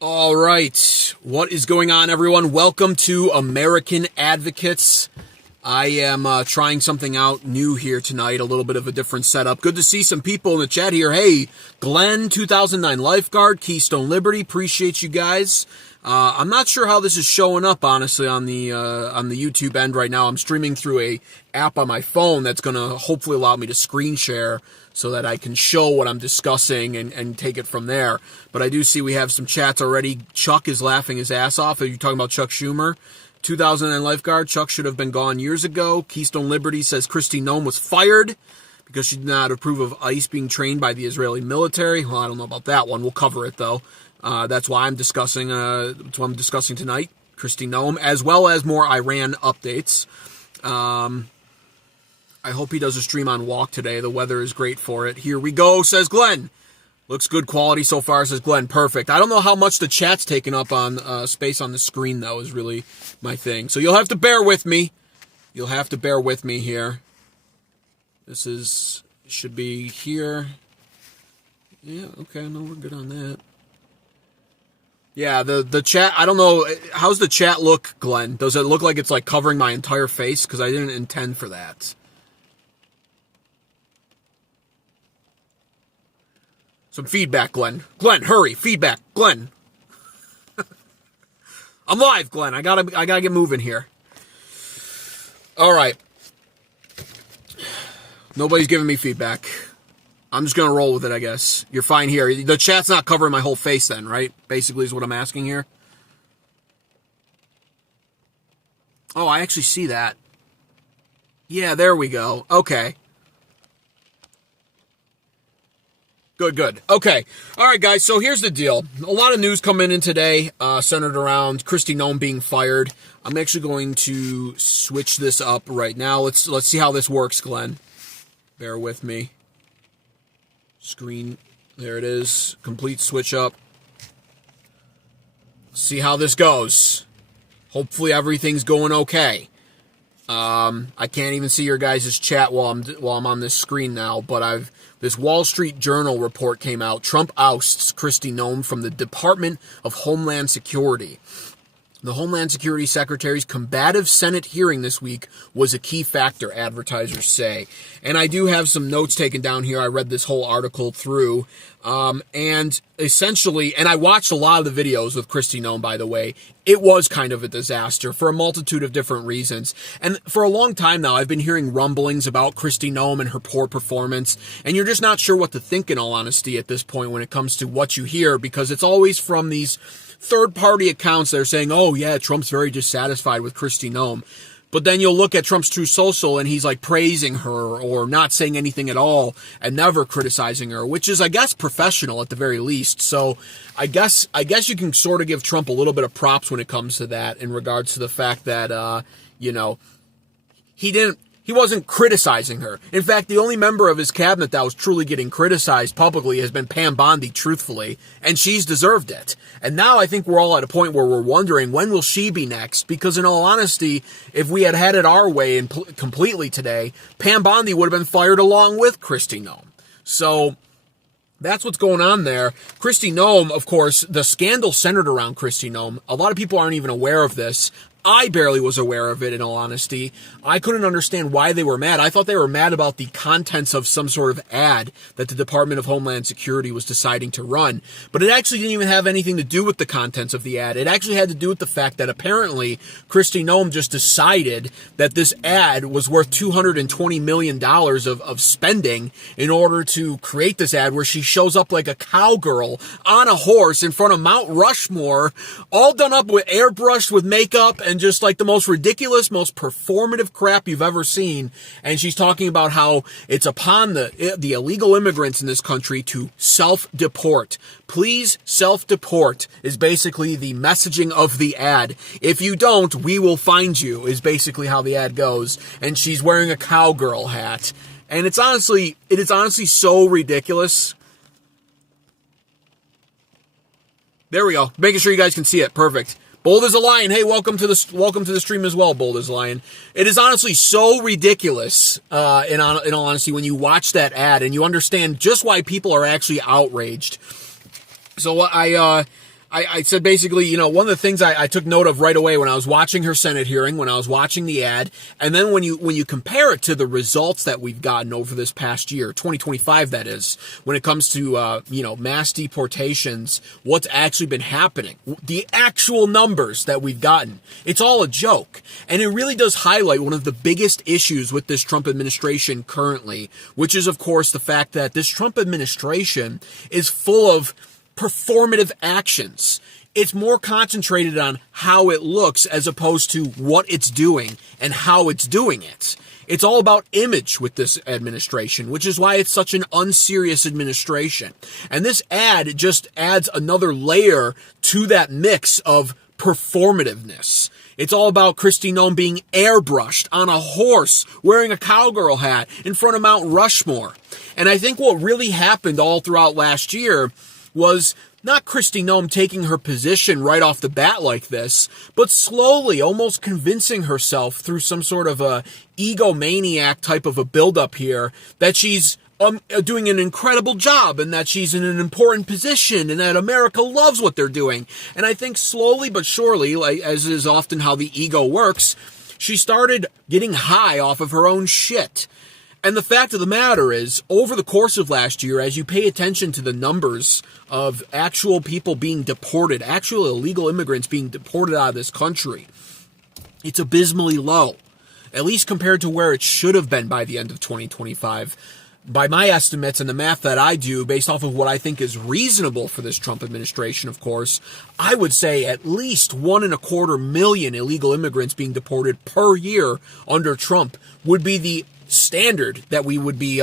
All right. What is going on, everyone? Welcome to American Advocates. I am trying something out new here tonight, a little bit of a different setup. Good to see some people in the chat here. Hey, Glenn, 2009 Lifeguard, Keystone Liberty. Appreciate you guys. I'm not sure how this is showing up, honestly, on the YouTube end right now. I'm streaming through a app on my phone that's going to hopefully allow me to screen share so that I can show what I'm discussing and take it from there. But I do see we have some chats already. Chuck is laughing his ass off. Are you talking about Chuck Schumer? 2009 Lifeguard, Chuck should have been gone years ago. Keystone Liberty says Kristi Noem was fired because she did not approve of ICE being trained by the Israeli military. Well, I don't know about that one. We'll cover it, though. That's why I'm discussing. That's what I'm discussing tonight. Kristi Noem, as well as more Iran updates. I hope he does a stream on walk today. The weather is great for it. Here we go, says Glenn. Looks good quality so far, says Glenn. Perfect. I don't know how much the chat's taken up on space on the screen, though, is really my thing. So you'll have to bear with me. You'll have to bear with me here. This should be here. Yeah, okay, no, we're good on that. Yeah, the chat, I don't know, how's the chat look, Glenn? Does it look like it's like covering my entire face? Because I didn't intend for that. Some feedback, Glenn. Glenn, hurry, feedback, Glenn. I'm live, Glenn. I gotta get moving here. All right. Nobody's giving me feedback. I'm just going to roll with it, I guess. You're fine here. The chat's not covering my whole face then, right? Basically is what I'm asking here. Oh, I actually see that. Yeah, there we go. Okay. Good. Okay. All right, guys. So here's the deal. A lot of news coming in today centered around Kristi Noem being fired. I'm actually going to switch this up right now. Let's see how this works, Glenn. Bear with me. Screen, there it is. Complete switch up. See how this goes. Hopefully everything's going okay. I can't even see your guys' chat while I'm on this screen now, but this Wall Street Journal report came out. Trump ousts Kristi Noem from the Department of Homeland Security. The Homeland Security Secretary's combative Senate hearing this week was a key factor, advertisers say. And I do have some notes taken down here. I read this whole article through. And essentially, and I watched a lot of the videos with Kristi Noem, by the way. It was kind of a disaster for a multitude of different reasons. And for a long time now, I've been hearing rumblings about Kristi Noem and her poor performance. And you're just not sure what to think, in all honesty, at this point when it comes to what you hear, because it's always from these third-party accounts that are saying, oh, yeah, Trump's very dissatisfied with Kristi Noem. But then you'll look at Trump's True Social and he's like praising her or not saying anything at all and never criticizing her, which is, I guess, professional at the very least. So I guess you can sort of give Trump a little bit of props when it comes to that in regards to the fact that, he wasn't criticizing her. In fact, the only member of his cabinet that was truly getting criticized publicly has been Pam Bondi, truthfully, and she's deserved it. And now I think we're all at a point where we're wondering, when will she be next? Because in all honesty, if we had it our way and completely today, Pam Bondi would have been fired along with Kristi Noem. So that's what's going on there. Kristi Noem, of course, the scandal centered around Kristi Noem. A lot of people aren't even aware of this. I barely was aware of it, in all honesty. I couldn't understand why they were mad. I thought they were mad about the contents of some sort of ad that the Department of Homeland Security was deciding to run. But it actually didn't even have anything to do with the contents of the ad. It actually had to do with the fact that apparently Kristi Noem just decided that this ad was worth $220 million of spending in order to create this ad where she shows up like a cowgirl on a horse in front of Mount Rushmore, all done up with airbrushed with makeup and just like the most ridiculous, most performative crap you've ever seen. And she's talking about how it's upon the illegal immigrants in this country to self-deport. Please self-deport is basically the messaging of the ad. If you don't, we will find you, is basically how the ad goes. And she's wearing a cowgirl hat. And it is honestly so ridiculous. There we go. Making sure you guys can see it. Perfect. Bold as a lion. Hey, welcome to the stream as well, Bold as a lion. It is honestly so ridiculous, in all honesty, when you watch that ad and you understand just why people are actually outraged. So I I said basically, one of the things I took note of right away when I was watching her Senate hearing, when I was watching the ad, and then when you compare it to the results that we've gotten over this past year, 2025 that is, when it comes to, mass deportations, what's actually been happening, the actual numbers that we've gotten, it's all a joke. And it really does highlight one of the biggest issues with this Trump administration currently, which is, of course, the fact that this Trump administration is full of performative actions. It's more concentrated on how it looks as opposed to what it's doing and how it's doing it. It's all about image with this administration, which is why it's such an unserious administration. And this ad just adds another layer to that mix of performativeness. It's all about Kristi Noem being airbrushed on a horse, wearing a cowgirl hat in front of Mount Rushmore. And I think what really happened all throughout last year was not Kristi Noem taking her position right off the bat like this, but slowly almost convincing herself through some sort of a egomaniac type of a buildup here that she's doing an incredible job and that she's in an important position and that America loves what they're doing. And I think slowly but surely, like as is often how the ego works, she started getting high off of her own shit. And the fact of the matter is, over the course of last year, as you pay attention to the numbers of actual people being deported, actual illegal immigrants being deported out of this country, it's abysmally low, at least compared to where it should have been by the end of 2025. By my estimates and the math that I do, based off of what I think is reasonable for this Trump administration, of course, I would say at least 1.25 million illegal immigrants being deported per year under Trump would be the standard that we would be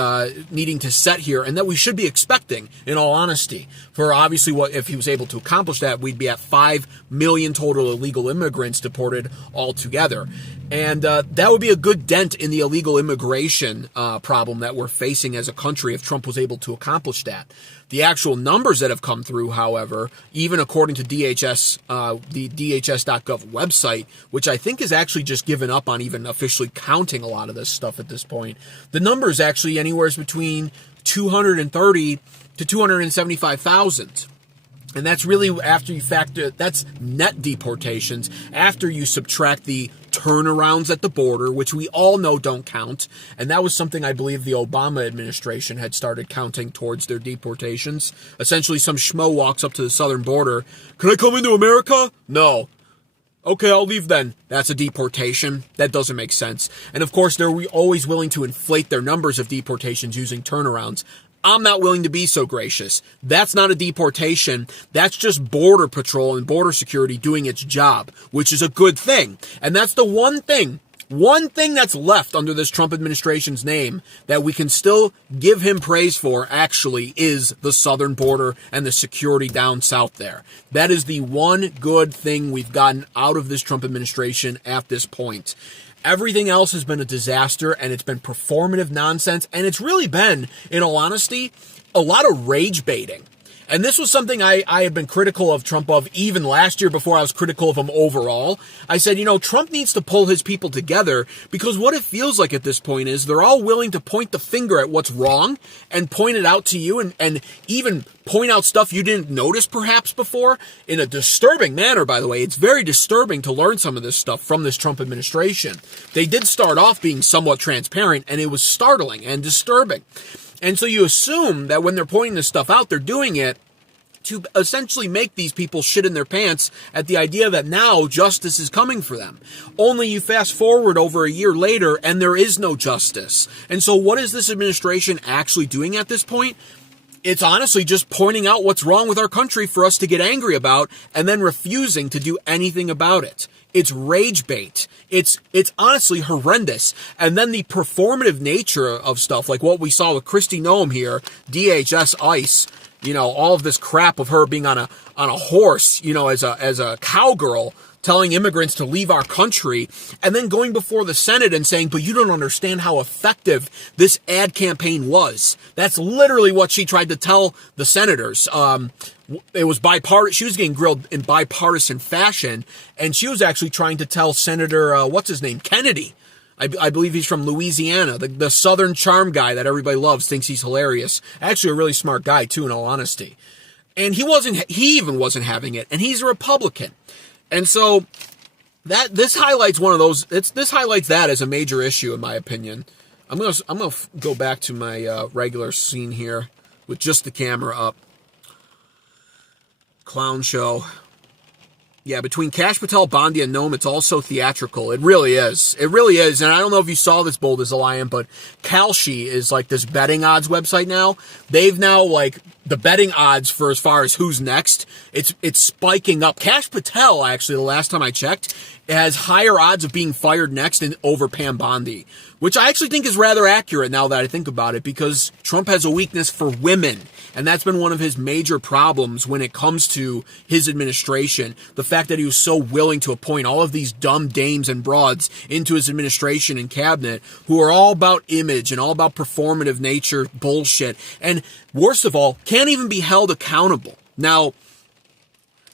needing to set here and that we should be expecting, in all honesty. For obviously, what if he was able to accomplish that, we'd be at 5 million total illegal immigrants deported altogether. And that would be a good dent in the illegal immigration problem that we're facing as a country if Trump was able to accomplish that. The actual numbers that have come through, however, even according to DHS, the DHS.gov website, which I think is actually just given up on even officially counting a lot of this stuff at this point, the number is actually anywhere between 230 to 275,000. And that's really after you factor, that's net deportations, after you subtract the turnarounds at the border, which we all know don't count. And that was something I believe the Obama administration had started counting towards their deportations. Essentially, some schmo walks up to the southern border. Can I come into America? No. Okay, I'll leave then. That's a deportation. That doesn't make sense. And of course, they're always willing to inflate their numbers of deportations using turnarounds. I'm not willing to be so gracious. That's not a deportation. That's just Border Patrol and Border Security doing its job, which is a good thing. And that's the one thing that's left under this Trump administration's name that we can still give him praise for, actually, is the southern border and the security down south there. That is the one good thing we've gotten out of this Trump administration at this point. Everything else has been a disaster, and it's been performative nonsense, and it's really been, in all honesty, a lot of rage baiting. And this was something I had been critical of Trump of even last year before I was critical of him overall. I said, Trump needs to pull his people together, because what it feels like at this point is they're all willing to point the finger at what's wrong and point it out to you and even point out stuff you didn't notice perhaps before in a disturbing manner, by the way. It's very disturbing to learn some of this stuff from this Trump administration. They did start off being somewhat transparent, and it was startling and disturbing. And so you assume that when they're pointing this stuff out, they're doing it to essentially make these people shit in their pants at the idea that now justice is coming for them. Only you fast forward over a year later and there is no justice. And so what is this administration actually doing at this point? It's honestly just pointing out what's wrong with our country for us to get angry about and then refusing to do anything about it. It's rage bait. It's honestly horrendous. And then the performative nature of stuff, like what we saw with Kristi Noem here, DHS ICE, all of this crap of her being on a horse, as a cowgirl, telling immigrants to leave our country, and then going before the Senate and saying, but you don't understand how effective this ad campaign was. That's literally what she tried to tell the senators. It was bipartisan. She was getting grilled in bipartisan fashion, and she was actually trying to tell Senator, Kennedy. I believe he's from Louisiana, the Southern charm guy that everybody loves, thinks he's hilarious. Actually, a really smart guy, too, in all honesty. And he even wasn't having it, and he's a Republican. And so this highlights this highlights that as a major issue, in my opinion. I'm gonna go back to my regular scene here with just the camera up. Clown show. Yeah, between Kash Patel, Bondi, and Noem, it's all so theatrical. It really is. It really is. And I don't know if you saw this, Bold as a Lion, but Kalshi is like this betting odds website now. They've now, like, the betting odds for as far as who's next, it's spiking up. Kash Patel, actually, the last time I checked, has higher odds of being fired next over Pam Bondi, which I actually think is rather accurate now that I think about it, because Trump has a weakness for women. And that's been one of his major problems when it comes to his administration. The fact that he was so willing to appoint all of these dumb dames and broads into his administration and cabinet who are all about image and all about performative nature bullshit. And worst of all, can't even be held accountable. Now,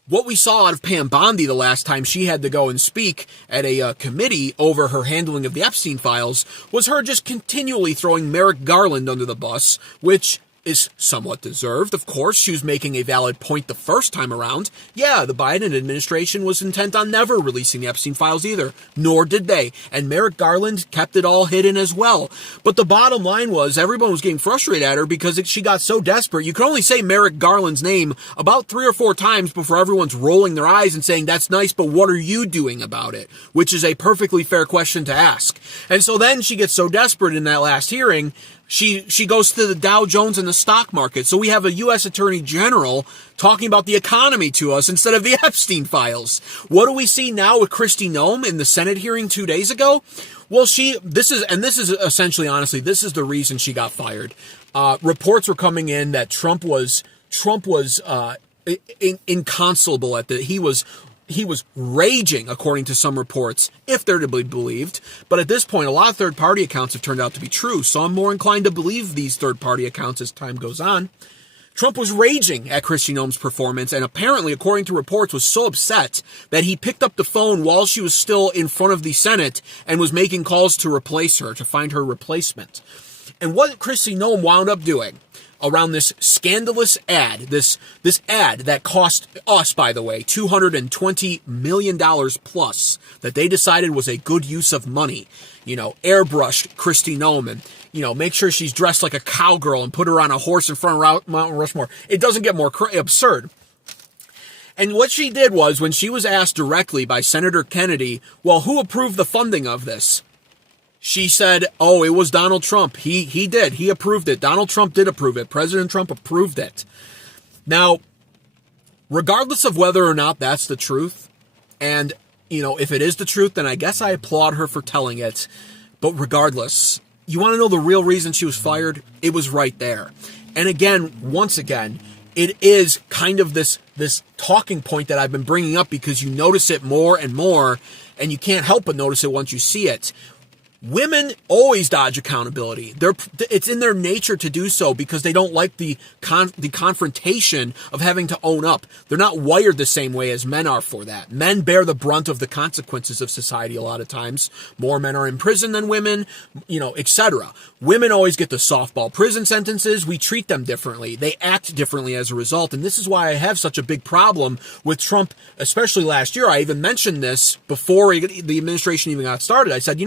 what we saw out of Pam Bondi the last time she had to go and speak at a committee over her handling of the Epstein files was her just continually throwing Merrick Garland under the bus, which is somewhat deserved. Of course, she was making a valid point the first time around. Yeah, the Biden administration was intent on never releasing the Epstein files either, nor did they. And Merrick Garland kept it all hidden as well. But the bottom line was everyone was getting frustrated at her because she got so desperate. You could only say Merrick Garland's name about 3 or 4 times before everyone's rolling their eyes and saying, that's nice, but what are you doing about it? Which is a perfectly fair question to ask. And so then she gets so desperate in that last hearing, she goes to the Dow Jones and the stock market. So we have a U.S. Attorney General talking about the economy to us instead of the Epstein files. What do we see now with Kristi Noem in the Senate hearing 2 days ago? Well, this is essentially, honestly, this is the reason she got fired. Reports were coming in that Trump was inconsolable at he was raging, according to some reports, if they're to be believed. But at this point, a lot of third-party accounts have turned out to be true, so I'm more inclined to believe these third-party accounts as time goes on. Trump was raging at Kristi Noem's performance, and apparently, according to reports, was so upset that he picked up the phone while she was still in front of the Senate and was making calls to replace her, to find her replacement. And what Kristi Noem wound up doing around this scandalous ad, this ad that cost us, by the way, $220 million plus, that they decided was a good use of money. Airbrushed Kristi Noem and, make sure she's dressed like a cowgirl and put her on a horse in front of Mount Rushmore. It doesn't get more absurd. And what she did was, when she was asked directly by Senator Kennedy, well, who approved the funding of this? She said, oh, it was Donald Trump. He did. He approved it. Donald Trump did approve it. President Trump approved it. Now, regardless of whether or not that's the truth, and, if it is the truth, then I guess I applaud her for telling it. But regardless, you want to know the real reason she was fired? It was right there. And again, once again, it is kind of this talking point that I've been bringing up because you notice it more and more, and you can't help but notice it once you see it. Women always dodge accountability. It's in their nature to do so because they don't like the confrontation of having to own up. They're not wired the same way as men are for that. Men bear the brunt of the consequences of society a lot of times. More men are in prison than women, etc. Women always get the softball prison sentences. We treat them differently. They act differently as a result. And this is why I have such a big problem with Trump, especially last year. I even mentioned this before the administration even got started. I said,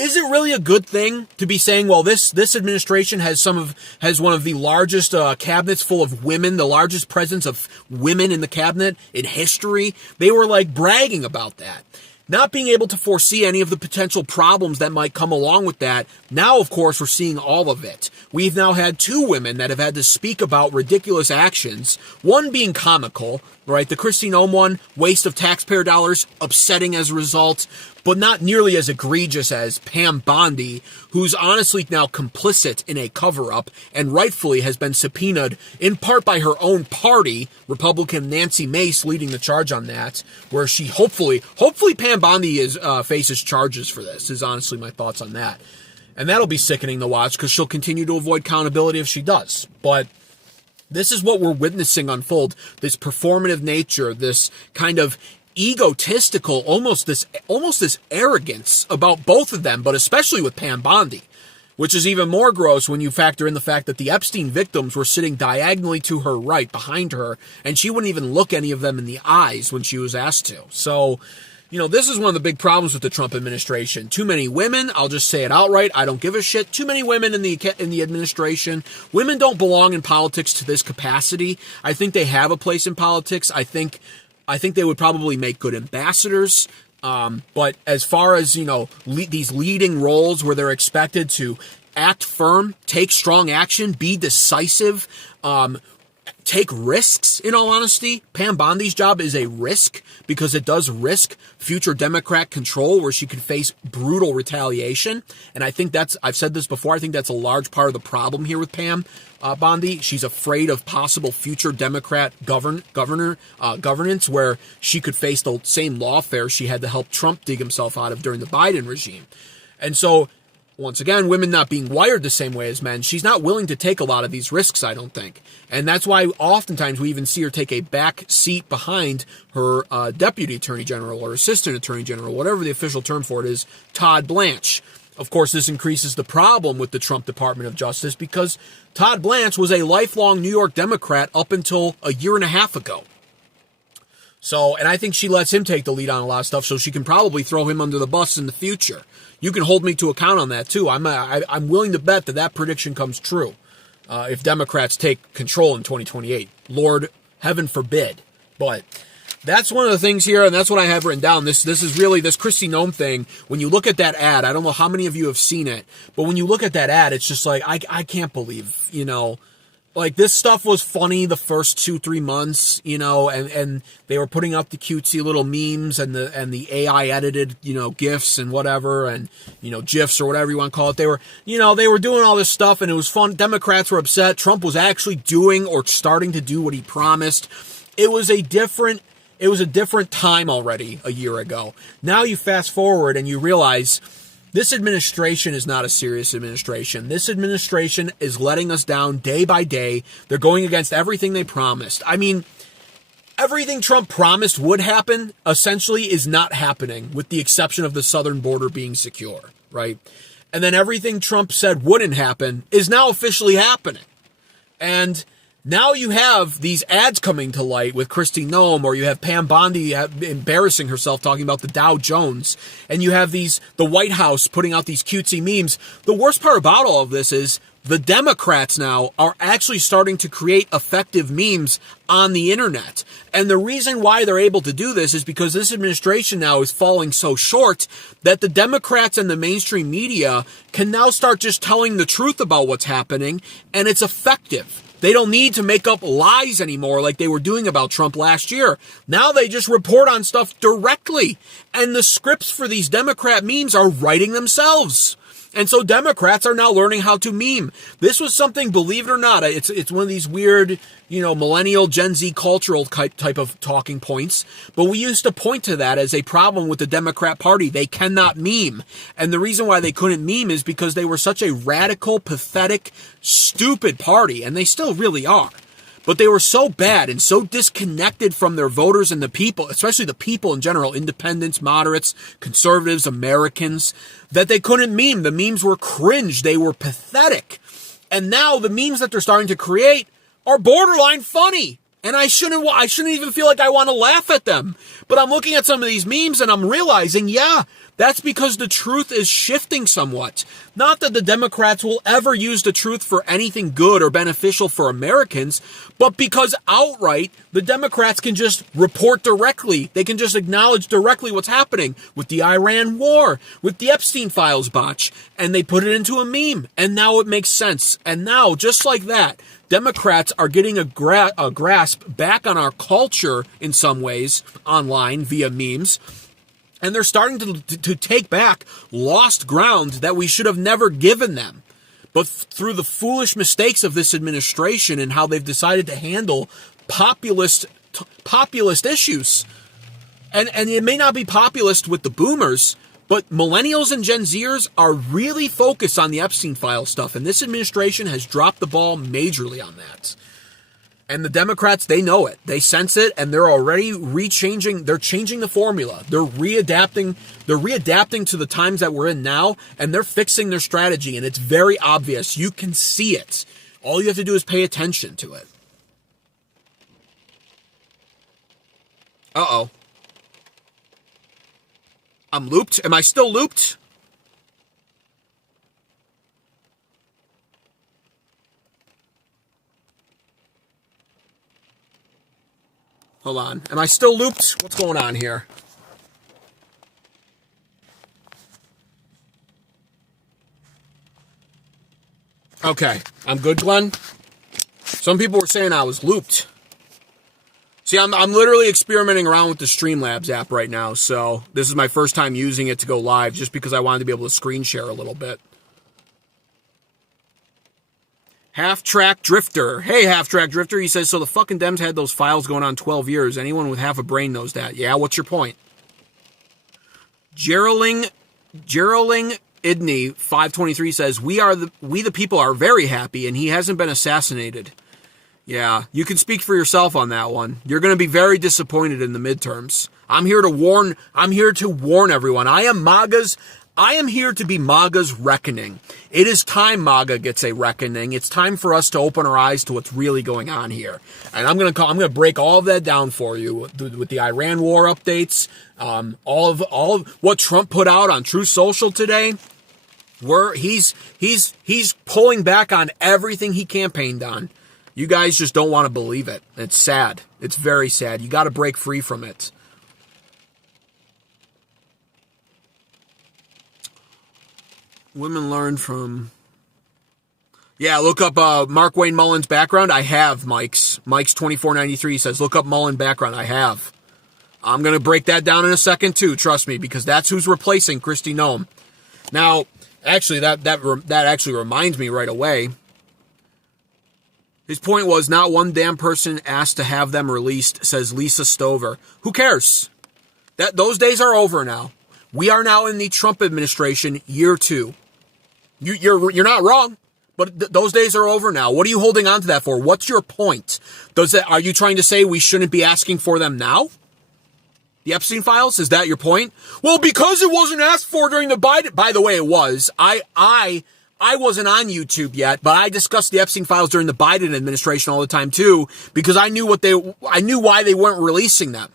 is it really a good thing to be saying, well, this administration has one of the largest cabinets full of women, the largest presence of women in the cabinet in history? They were bragging about that. Not being able to foresee any of the potential problems that might come along with that. Now, of course, we're seeing all of it. We've now had 2 women that have had to speak about ridiculous actions. One being comical, right? The Kristi Noem one, waste of taxpayer dollars, upsetting as a result, but not nearly as egregious as Pam Bondi, who's honestly now complicit in a cover-up and rightfully has been subpoenaed in part by her own party, Republican Nancy Mace leading the charge on that, where she hopefully Pam Bondi faces charges for this, is honestly my thoughts on that. And that'll be sickening to watch because she'll continue to avoid accountability if she does. But this is what we're witnessing unfold, this performative nature, this kind of egotistical, almost this arrogance about both of them, but especially with Pam Bondi, which is even more gross when you factor in the fact that the Epstein victims were sitting diagonally to her right, behind her, and she wouldn't even look any of them in the eyes when she was asked to. So, this is one of the big problems with the Trump administration. Too many women, I'll just say it outright, I don't give a shit. Too many women in the administration. Women don't belong in politics to this capacity. I think they have a place in politics. I think they would probably make good ambassadors. But as far as, these leading roles where they're expected to act firm, take strong action, be decisive, take risks, in all honesty, Pam Bondi's job is a risk because it does risk future Democrat control where she could face brutal retaliation. And I think I've said this before, I think that's a large part of the problem here with Pam Bondi. She's afraid of possible future Democrat governance where she could face the same lawfare she had to help Trump dig himself out of during the Biden regime. And so, once again, women not being wired the same way as men, she's not willing to take a lot of these risks, I don't think. And that's why oftentimes we even see her take a back seat behind her deputy attorney general or assistant attorney general, whatever the official term for it is, Todd Blanche. Of course, this increases the problem with the Trump Department of Justice because Todd Blanche was a lifelong New York Democrat up until a year and a half ago. So, and I think she lets him take the lead on a lot of stuff, so she can probably throw him under the bus in the future. You can hold me to account on that too. I'm willing to bet that prediction comes true if Democrats take control in 2028. Lord, heaven forbid. But that's one of the things here, and that's what I have written down. This is really this Kristi Noem thing. When you look at that ad, I don't know how many of you have seen it, but when you look at that ad, it's just like I can't believe, like this stuff was funny the first 2-3 months, and they were putting up the cutesy little memes and the AI edited, GIFs and whatever, and, GIFs or whatever you want to call it. They were doing all this stuff and it was fun. Democrats were upset. Trump was actually doing or starting to do what he promised. It was a different time already a year ago. Now you fast forward and you realize this administration is not a serious administration. This administration is letting us down day by day. They're going against everything they promised. I mean, everything Trump promised would happen essentially is not happening, with the exception of the southern border being secure, right? And then everything Trump said wouldn't happen is now officially happening. And now you have these ads coming to light with Kristi Noem, or you have Pam Bondi embarrassing herself talking about the Dow Jones, and you have the White House putting out these cutesy memes. The worst part about all of this is the Democrats now are actually starting to create effective memes on the internet. And the reason why they're able to do this is because this administration now is falling so short that the Democrats and the mainstream media can now start just telling the truth about what's happening, and it's effective. They don't need to make up lies anymore like they were doing about Trump last year. Now they just report on stuff directly. And the scripts for these Democrat memes are writing themselves. And so Democrats are now learning how to meme. This was something, believe it or not, it's one of these weird, millennial Gen Z cultural type of talking points. But we used to point to that as a problem with the Democrat Party. They cannot meme. And the reason why they couldn't meme is because they were such a radical, pathetic, stupid party. And they still really are. But they were so bad and so disconnected from their voters and the people, especially the people in general, independents, moderates, conservatives, Americans, that they couldn't meme. The memes were cringe. They were pathetic. And now the memes that they're starting to create are borderline funny. And I shouldn't even feel like I want to laugh at them. But I'm looking at some of these memes and I'm realizing, yeah, that's because the truth is shifting somewhat. Not that the Democrats will ever use the truth for anything good or beneficial for Americans, but because outright the Democrats can just report directly. They can just acknowledge directly what's happening with the Iran war, with the Epstein files botch, and they put it into a meme. And now it makes sense. And now, just like that, Democrats are getting a grasp back on our culture in some ways online via memes. And they're starting to take back lost ground that we should have never given them. But through the foolish mistakes of this administration and how they've decided to handle populist issues. And it may not be populist with the boomers, but millennials and Gen Zers are really focused on the Epstein file stuff. And this administration has dropped the ball majorly on that. And the Democrats, they know it. They sense it, and they're already they're changing the formula. They're readapting to the times that we're in now, and they're fixing their strategy, and it's very obvious. You can see it. All you have to do is pay attention to it. Uh-oh. I'm looped? Am I still looped? Hold on. Am I still looped? What's going on here? Okay. I'm good, Glenn. Some people were saying I was looped. See, I'm literally experimenting around with the Streamlabs app right now, so this is my first time using it to go live just because I wanted to be able to screen share a little bit. Half-Track Drifter. Hey, Half-Track Drifter. He says, so the fucking Dems had those files going on 12 years. Anyone with half a brain knows that. Yeah, what's your point? Geraldine Idney 523 says, we the people are very happy and he hasn't been assassinated. Yeah, you can speak for yourself on that one. You're going to be very disappointed in the midterms. I'm here to warn everyone. I am here to be MAGA's reckoning. It is time MAGA gets a reckoning. It's time for us to open our eyes to what's really going on here. And I'm going to break all of that down for you with the Iran war updates, all of what Trump put out on Truth Social today. He's pulling back on everything he campaigned on. You guys just don't want to believe it. It's sad. It's very sad. You got to break free from it. Women learn from... Yeah, look up Mark Wayne Mullen's background. I have Mike's. Mike's 2493 says, look up Mullen background. I have. I'm going to break that down in a second too, trust me, because that's who's replacing Kristi Noem. Now, actually, that actually reminds me right away. His point was, not one damn person asked to have them released, says Lisa Stover. Who cares? Those days are over now. We are now in the Trump administration, year 2. You're not wrong, but those days are over now. What are you holding on to that for? What's your point? Are you trying to say we shouldn't be asking for them now? The Epstein files? Is that your point? Well, because it wasn't asked for during the Biden... By the way, it was. I wasn't on YouTube yet, but I discussed the Epstein files during the Biden administration all the time too, because I knew why they weren't releasing them.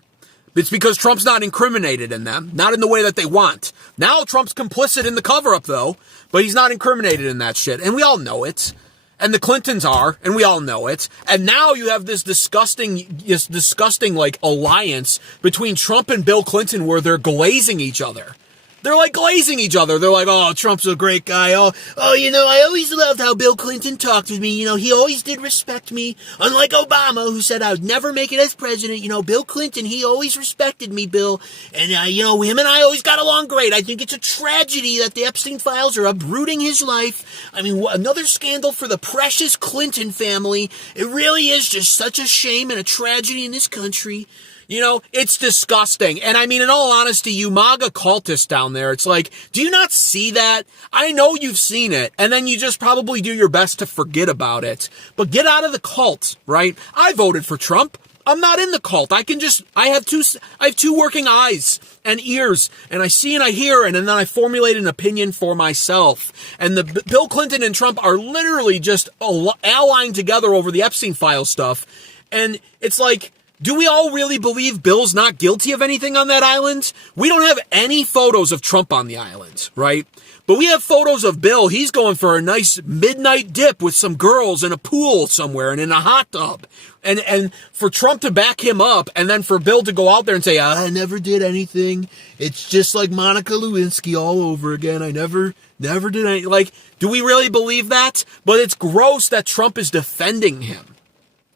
It's because Trump's not incriminated in them, not in the way that they want. Now Trump's complicit in the cover-up though, but he's not incriminated in that shit, and we all know it. And the Clintons are, and we all know it. And now you have this disgusting like alliance between Trump and Bill Clinton where they're glazing each other. They're like glazing each other. They're like, oh, Trump's a great guy. Oh, I always loved how Bill Clinton talked with me. He always did respect me. Unlike Obama, who said I would never make it as president. Bill Clinton, he always respected me, Bill. And, him and I always got along great. I think it's a tragedy that the Epstein files are uprooting his life. I mean, another scandal for the precious Clinton family. It really is just such a shame and a tragedy in this country. It's disgusting. And I mean, in all honesty, you MAGA cultists down there, it's like, do you not see that? I know you've seen it, and then you just probably do your best to forget about it. But get out of the cult, right? I voted for Trump. I'm not in the cult. I have two working eyes and ears, and I see and I hear, and then I formulate an opinion for myself. And Bill Clinton and Trump are literally just allying together over the Epstein file stuff. And it's like, do we all really believe Bill's not guilty of anything on that island? We don't have any photos of Trump on the island, right? But we have photos of Bill. He's going for a nice midnight dip with some girls in a pool somewhere and in a hot tub. And for Trump to back him up, and then for Bill to go out there and say, I never did anything. It's just like Monica Lewinsky all over again. I never did anything. Like, do we really believe that? But it's gross that Trump is defending him.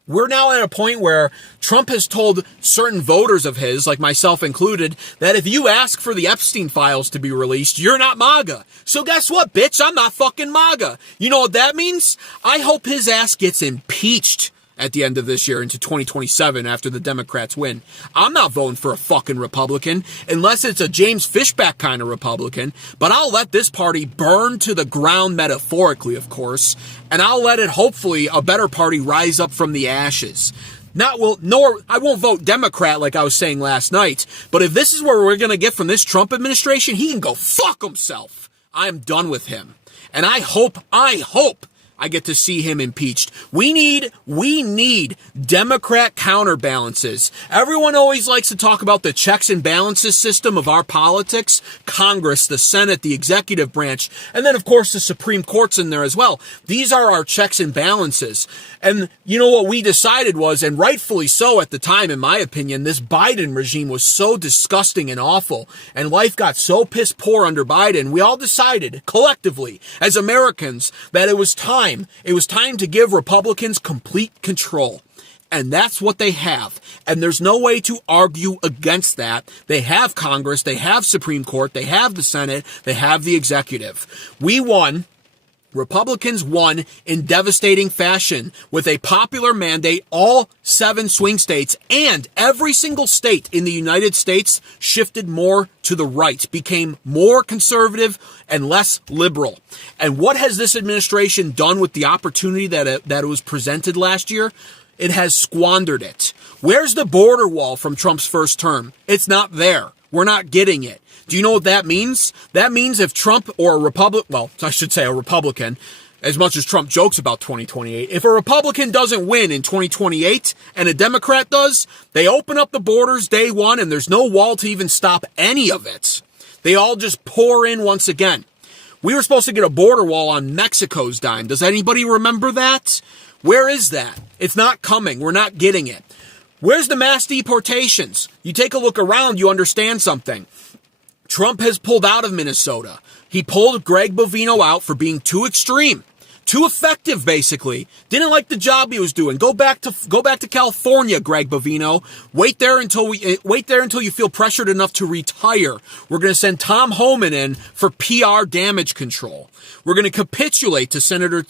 We're now at a point where Trump has told certain voters of his, like myself included, that if you ask for the Epstein files to be released, you're not MAGA. So guess what, bitch? I'm not fucking MAGA. You know what that means? I hope his ass gets impeached at the end of this year into 2027 after the Democrats win. I'm not voting for a fucking Republican unless it's a James Fishback kind of Republican, but I'll let this party burn to the ground metaphorically, of course, and I'll let it, hopefully, a better party rise up from the ashes. I won't vote Democrat like I was saying last night, but if this is where we're going to get from this Trump administration, he can go fuck himself. I'm done with him. And I hope I get to see him impeached. We need Democrat counterbalances. Everyone always likes to talk about the checks and balances system of our politics. Congress, the Senate, the executive branch, and then of course the Supreme Court's in there as well. These are our checks and balances. And you know what we decided was, and rightfully so at the time, in my opinion, this Biden regime was so disgusting and awful, and life got so piss poor under Biden. We all decided collectively as Americans that it was time to give Republicans complete control. And that's what they have. And there's no way to argue against that. They have Congress, they have Supreme Court, they have the Senate, they have the executive. We won. Republicans won in devastating fashion with a popular mandate. All 7 swing states and every single state in the United States shifted more to the right, became more conservative and less liberal. And what has this administration done with the opportunity that it was presented last year? It has squandered it. Where's the border wall from Trump's first term? It's not there. We're not getting it. Do you know what that means? That means if Trump or a Republican, as much as Trump jokes about 2028, if a Republican doesn't win in 2028 and a Democrat does, they open up the borders day one and there's no wall to even stop any of it. They all just pour in once again. We were supposed to get a border wall on Mexico's dime. Does anybody remember that? Where is that? It's not coming. We're not getting it. Where's the mass deportations? You take a look around, you understand something. Trump has pulled out of Minnesota. He pulled Greg Bovino out for being too extreme, too effective, basically. Didn't like the job he was doing. Go back to California, Greg Bovino. Wait there until you feel pressured enough to retire. We're going to send Tom Homan in for PR damage control. We're going to capitulate to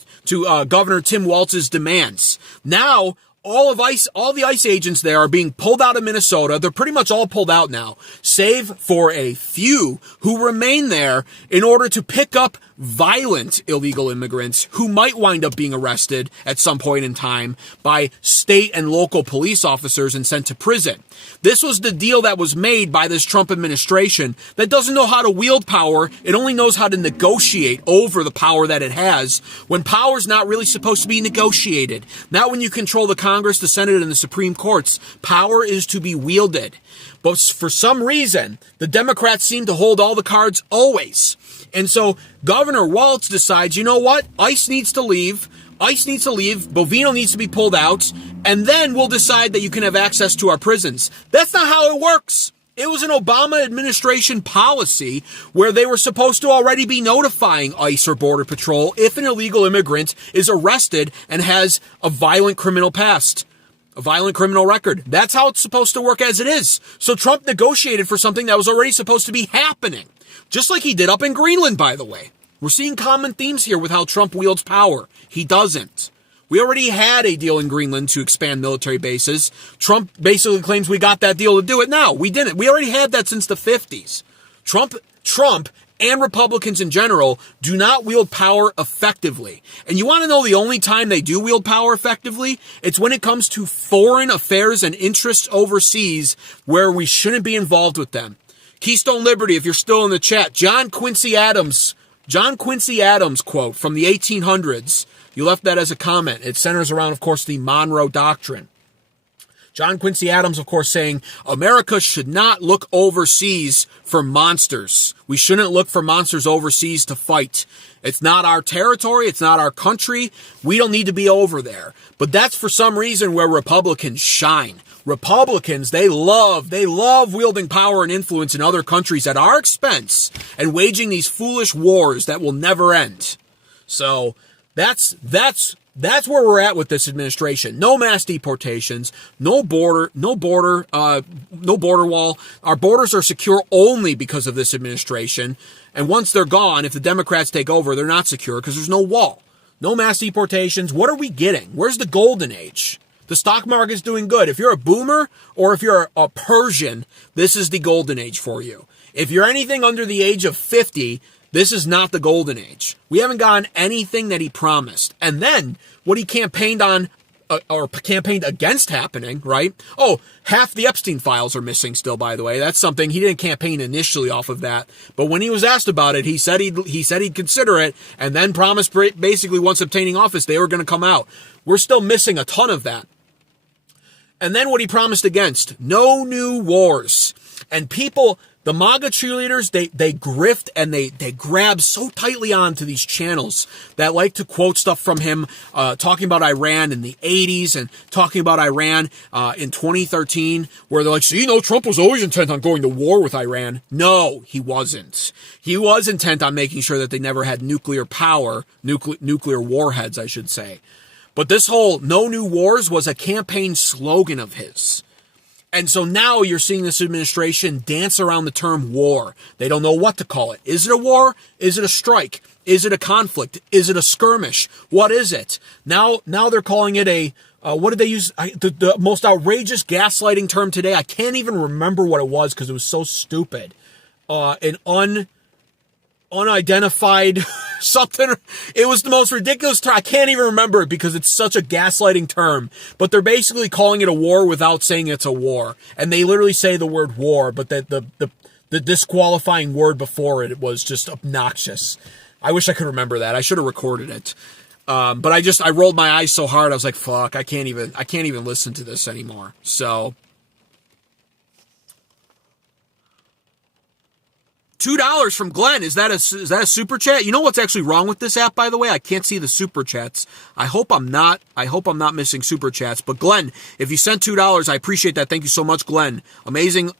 Governor Tim Walz's demands. Now, all the ICE agents there are being pulled out of Minnesota. They're pretty much all pulled out now, save for a few who remain there in order to pick up violent illegal immigrants who might wind up being arrested at some point in time by state and local police officers and sent to prison. This was the deal that was made by this Trump administration that doesn't know how to wield power. It only knows how to negotiate over the power that it has when power's not really supposed to be negotiated. Not when you control the Congress, the Senate, and the Supreme Courts. Power is to be wielded. But for some reason, the Democrats seem to hold all the cards always. And so Governor Walz decides, you know what? ICE needs to leave. Bovino needs to be pulled out. And then we'll decide that you can have access to our prisons. That's not how it works. It was an Obama administration policy where they were supposed to already be notifying ICE or Border Patrol if an illegal immigrant is arrested and has a violent criminal past, a violent criminal record. That's how it's supposed to work as it is. So Trump negotiated for something that was already supposed to be happening. Just like he did up in Greenland, by the way. We're seeing common themes here with how Trump wields power. He doesn't. We already had a deal in Greenland to expand military bases. Trump basically claims we got that deal to do it now. We didn't. We already had that since the 50s. Trump and Republicans in general do not wield power effectively. And you want to know the only time they do wield power effectively? It's when it comes to foreign affairs and interests overseas where we shouldn't be involved with them. Keystone Liberty, if you're still in the chat, John Quincy Adams quote from the 1800s. You left that as a comment. It centers around, of course, the Monroe Doctrine. John Quincy Adams, of course, saying, America should not look overseas for monsters. We shouldn't look for monsters overseas to fight. It's not our territory. It's not our country. We don't need to be over there. But that's for some reason where Republicans shine. Republicans, they love wielding power and influence in other countries at our expense and waging these foolish wars that will never end. So that's where we're at with this administration. No mass deportations, no border wall. Our borders are secure only because of this administration. And once they're gone, if the Democrats take over, they're not secure because there's no wall. No mass deportations. What are we getting? Where's the golden age? The stock market's doing good. If you're a boomer or if you're a Persian, this is the golden age for you. If you're anything under the age of 50, this is not the golden age. We haven't gotten anything that he promised. And then what he campaigned on or campaigned against happening, right? Oh, half the Epstein files are missing still, by the way. That's something he didn't campaign initially off of that. But when he was asked about it, he said he'd consider it, and then promised basically once obtaining office, they were going to come out. We're still missing a ton of that. And then what he promised against, no new wars. And people, the MAGA cheerleaders, they grift and they grab so tightly onto these channels that like to quote stuff from him, talking about Iran in the 80s and talking about Iran in 2013, where they're like, see, Trump was always intent on going to war with Iran. No, he wasn't. He was intent on making sure that they never had nuclear power, nuclear warheads, I should say. But this whole no new wars was a campaign slogan of his. And so now you're seeing this administration dance around the term war. They don't know what to call it. Is it a war? Is it a strike? Is it a conflict? Is it a skirmish? What is it? Now they're calling it a, what did they use? The most outrageous gaslighting term today. I can't even remember what it was because it was so stupid. An unidentified something. It was the most ridiculous term. I can't even remember it because it's such a gaslighting term. But they're basically calling it a war without saying it's a war. And they literally say the word war, but the disqualifying word before it was just obnoxious. I wish I could remember that. I should have recorded it. But I rolled my eyes so hard. I was like, fuck, I can't even listen to this anymore. So $2 from Glenn. Is that a super chat? You know what's actually wrong with this app, by the way? I can't see the super chats. I hope I'm not missing super chats. But Glenn, if you sent $2, I appreciate that. Thank you so much, Glenn. Amazing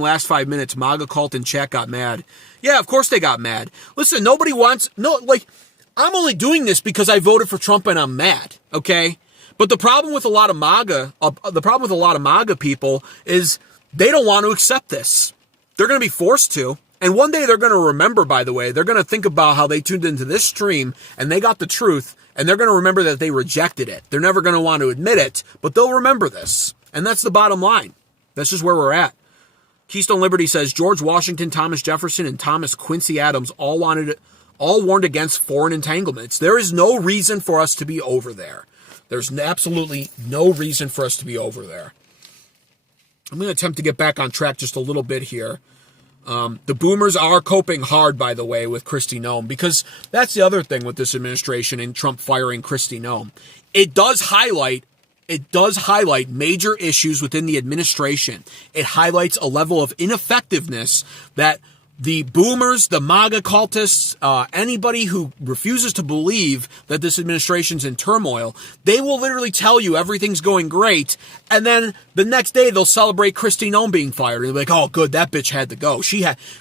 last 5 minutes. MAGA cult in chat got mad. Yeah, of course they got mad. Listen, I'm only doing this because I voted for Trump and I'm mad, okay? But the problem with a lot of MAGA people is they don't want to accept this. They're going to be forced to. And one day they're going to remember, by the way, they're going to think about how they tuned into this stream and they got the truth, and they're going to remember that they rejected it. They're never going to want to admit it, but they'll remember this. And that's the bottom line. That's just where we're at. Keystone Liberty says George Washington, Thomas Jefferson, and Thomas Quincy Adams all warned against foreign entanglements. There is no reason for us to be over there. There's absolutely no reason for us to be over there. I'm going to attempt to get back on track just a little bit here. The boomers are coping hard, by the way, with Kristi Noem, because that's the other thing with this administration and Trump firing Kristi Noem. It does highlight major issues within the administration. It highlights a level of ineffectiveness that the boomers, the MAGA cultists, anybody who refuses to believe that this administration's in turmoil, they will literally tell you everything's going great, and then the next day they'll celebrate Kristi Noem being fired. And they're like, oh, good, that bitch had to go.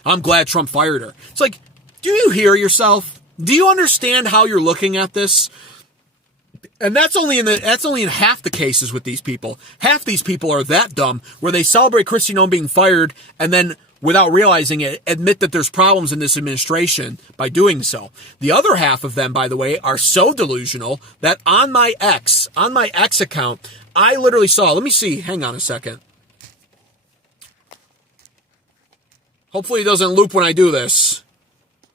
I'm glad Trump fired her. It's like, do you hear yourself? Do you understand how you're looking at this? And that's only in half the cases with these people. Half these people are that dumb where they celebrate Kristi Noem being fired and then, without realizing it, admit that there's problems in this administration by doing so. The other half of them, by the way, are so delusional that on my X account, I literally saw, let me see, hang on a second. Hopefully it doesn't loop when I do this.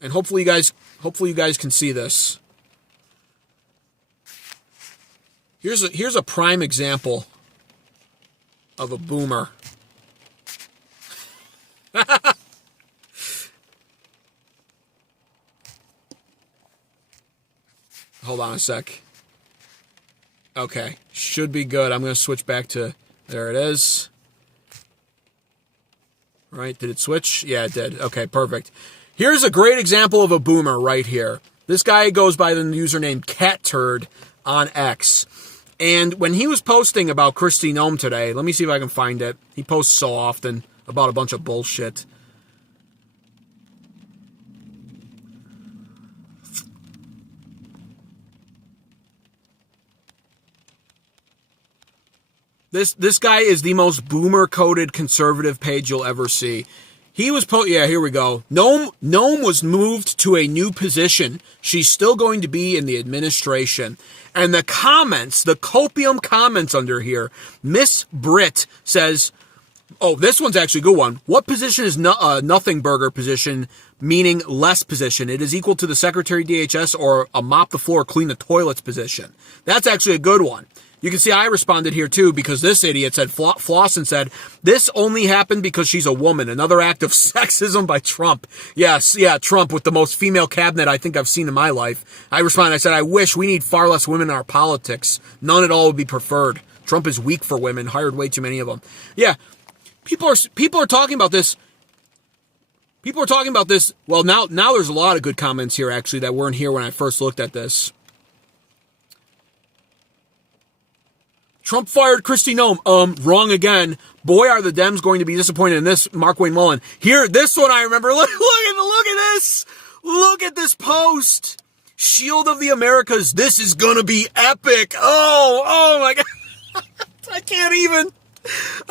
And hopefully you guys can see this. Here's a prime example of a boomer. Hold on a sec. Okay, should be good. I'm going to switch back to, there it is. Right, did it switch? Yeah, it did. Okay, perfect. Here's a great example of a boomer right here. This guy goes by the username CatTurd on X. And when he was posting about Kristi Noem today, let me see if I can find it. He posts so often about a bunch of bullshit. This guy is the most boomer-coded conservative page you'll ever see. He was yeah, here we go. Noem was moved to a new position. She's still going to be in the administration. And the comments, the copium comments under here, Miss Britt says, oh, this one's actually a good one. What position is nothing burger position, meaning less position? It is equal to the secretary DHS or a mop the floor, clean the toilets position. That's actually a good one. You can see I responded here too because this idiot said, Flossin said, this only happened because she's a woman. Another act of sexism by Trump. Yes, yeah, Trump with the most female cabinet I think I've seen in my life. I responded, I said, I wish we need far less women in our politics. None at all would be preferred. Trump is weak for women, hired way too many of them. Yeah, people are talking about this. People are talking about this. Well, now there's a lot of good comments here actually that weren't here when I first looked at this. Trump fired Kristi Noem. Wrong again. Boy, are the Dems going to be disappointed in this. Mark Wayne Mullen. Here, this one I remember. Look at this. Look at this post. Shield of the Americas. This is gonna be epic. Oh my God. I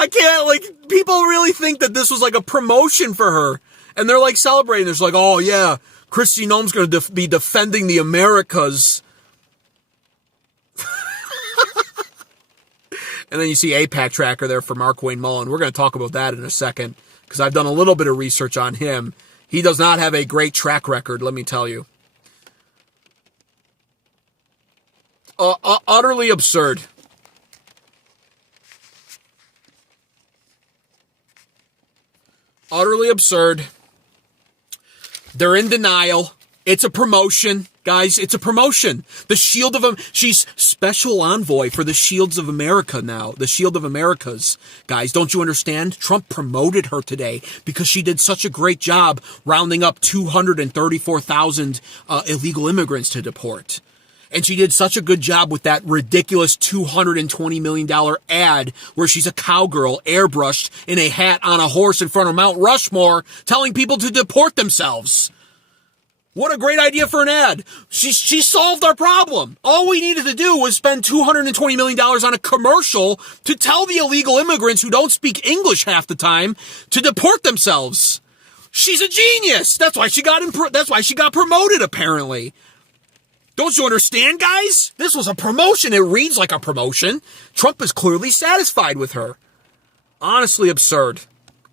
can't. Like, people really think that this was like a promotion for her. And they're like celebrating. There's like, oh yeah, Kristi Noem's gonna be defending the Americas. And then you see APAC tracker there for Mark Wayne Mullen. We're going to talk about that in a second because I've done a little bit of research on him. He does not have a great track record, let me tell you. Utterly absurd. Utterly absurd. They're in denial. It's a promotion. Guys, it's a promotion. The Shield of she's special envoy for the Shields of America now. The Shield of Americas. Guys, don't you understand? Trump promoted her today because she did such a great job rounding up 234,000 illegal immigrants to deport. And she did such a good job with that ridiculous $220 million ad where she's a cowgirl airbrushed in a hat on a horse in front of Mount Rushmore telling people to deport themselves. What a great idea for an ad. She solved our problem. All we needed to do was spend $220 million on a commercial to tell the illegal immigrants who don't speak English half the time to deport themselves. She's a genius. That's why she got promoted, apparently. Don't you understand, guys? This was a promotion. It reads like a promotion. Trump is clearly satisfied with her. Honestly absurd.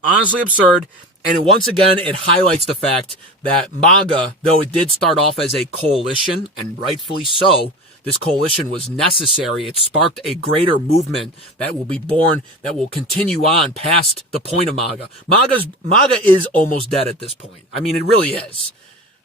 Honestly absurd. And once again, it highlights the fact that MAGA, though it did start off as a coalition, and rightfully so, this coalition was necessary. It sparked a greater movement that will be born, that will continue on past the point of MAGA. MAGA is almost dead at this point. I mean, it really is.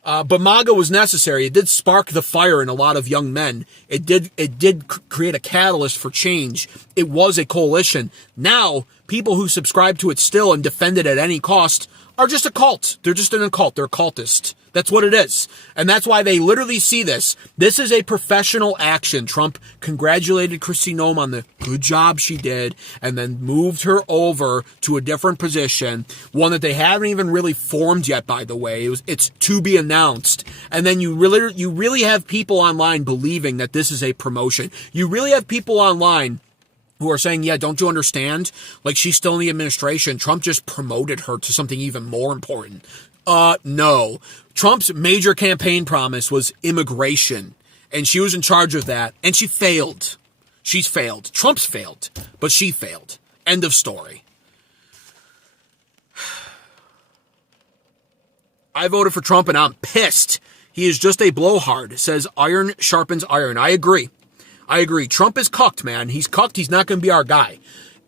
But MAGA was necessary. It did spark the fire in a lot of young men. It did create a catalyst for change. It was a coalition. Now, people who subscribe to it still and defend it at any cost are just a cult. They're just an occult. They're cultists. That's what it is. And that's why they literally see this. This is a professional action. Trump congratulated Kristi Noem on the good job she did and then moved her over to a different position, one that they haven't even really formed yet, by the way. It's to be announced. And then you really have people online believing that this is a promotion. You really have people online who are saying, yeah, don't you understand? Like, she's still in the administration. Trump just promoted her to something even more important. No. Trump's major campaign promise was immigration, and she was in charge of that, and she failed. She's failed. Trump's failed, but she failed. End of story. I voted for Trump, and I'm pissed. He is just a blowhard. Says iron sharpens iron. I agree. Trump is cucked, man. He's cucked. He's not going to be our guy.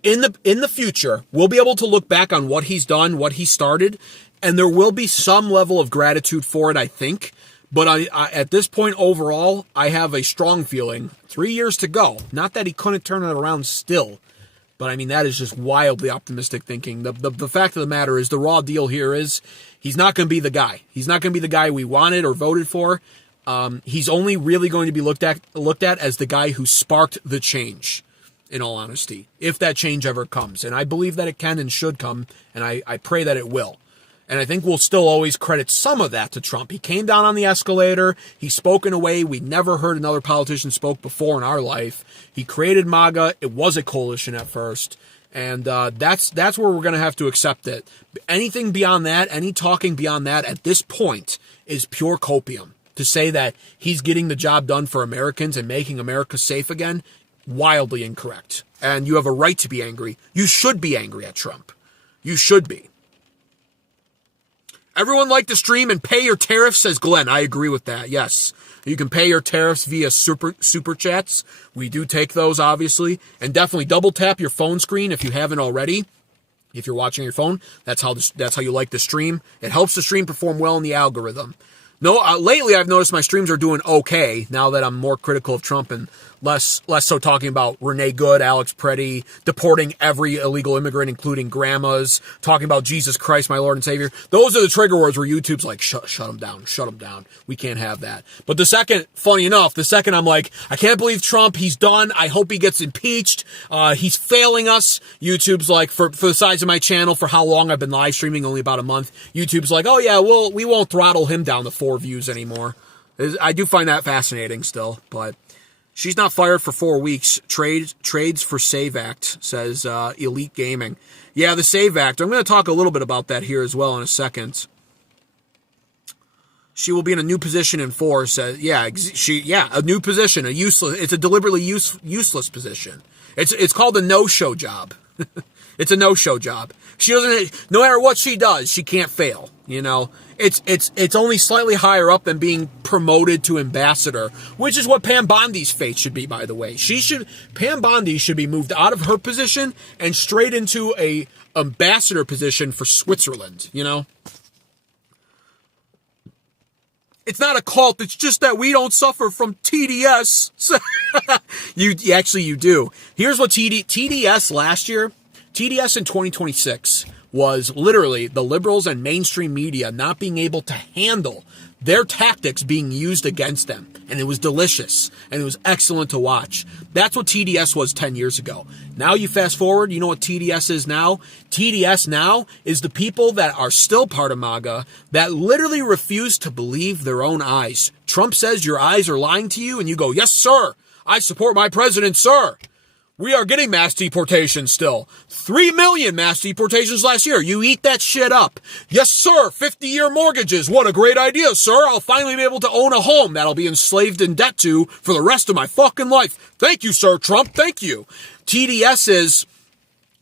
In the future, we'll be able to look back on what he's done, what he started, and there will be some level of gratitude for it, I think. But I at this point, overall, I have a strong feeling. 3 years to go. Not that he couldn't turn it around still. But, I mean, that is just wildly optimistic thinking. The fact of the matter is, the raw deal here is, he's not going to be the guy. He's not going to be the guy we wanted or voted for. He's only really going to be looked at as the guy who sparked the change, in all honesty, if that change ever comes. And I believe that it can and should come, and I pray that it will. And I think we'll still always credit some of that to Trump. He came down on the escalator. He spoke in a way we never heard another politician spoke before in our life. He created MAGA. It was a coalition at first. And that's where we're going to have to accept it. Anything beyond that, any talking beyond that at this point is pure copium. To say that he's getting the job done for Americans and making America safe again, wildly incorrect. And you have a right to be angry. You should be angry at Trump. You should be. Everyone like the stream and pay your tariffs, says Glenn. I agree with that, yes. You can pay your tariffs via super chats. We do take those, obviously. And definitely double tap your phone screen if you haven't already. If you're watching your phone, that's how you like the stream. It helps the stream perform well in the algorithm. No, lately I've noticed my streams are doing okay now that I'm more critical of Trump and less so talking about Renee Good, Alex Preddy, deporting every illegal immigrant, including grandmas, talking about Jesus Christ, my Lord and Savior. Those are the trigger words where YouTube's like, shut them down. We can't have that. But funny enough, the second I'm like, I can't believe Trump, he's done. I hope he gets impeached. He's failing us. YouTube's like, for the size of my channel, for how long I've been live streaming, only about a month, YouTube's like, oh yeah, we won't throttle him down to 4 views anymore. I do find that fascinating still, but she's not fired for 4 weeks. Trades for SAVE Act, says Elite Gaming. Yeah, the SAVE Act. I'm going to talk a little bit about that here as well in a second. She will be in a new position in force. A new position, it's a deliberately useless position. It's called a no-show job. It's a no-show job. She doesn't, no matter what she does, she can't fail, you know. It's only slightly higher up than being promoted to ambassador, which is what Pam Bondi's fate should be, by the way. Pam Bondi should be moved out of her position and straight into a ambassador position for Switzerland, you know. It's not a cult, it's just that we don't suffer from TDS. You do. Here's what TDS last year, TDS in 2026 was literally the liberals and mainstream media not being able to handle their tactics being used against them. And it was delicious. And it was excellent to watch. That's what TDS was 10 years ago. Now you fast forward, you know what TDS is now? TDS now is the people that are still part of MAGA that literally refuse to believe their own eyes. Trump says your eyes are lying to you and you go, yes, sir. I support my president, sir. We are getting mass deportations still. 3 million mass deportations last year. You eat that shit up. Yes, sir. 50-year mortgages. What a great idea, sir. I'll finally be able to own a home that I'll be enslaved in debt to for the rest of my fucking life. Thank you, sir, Trump. Thank you. TDS is,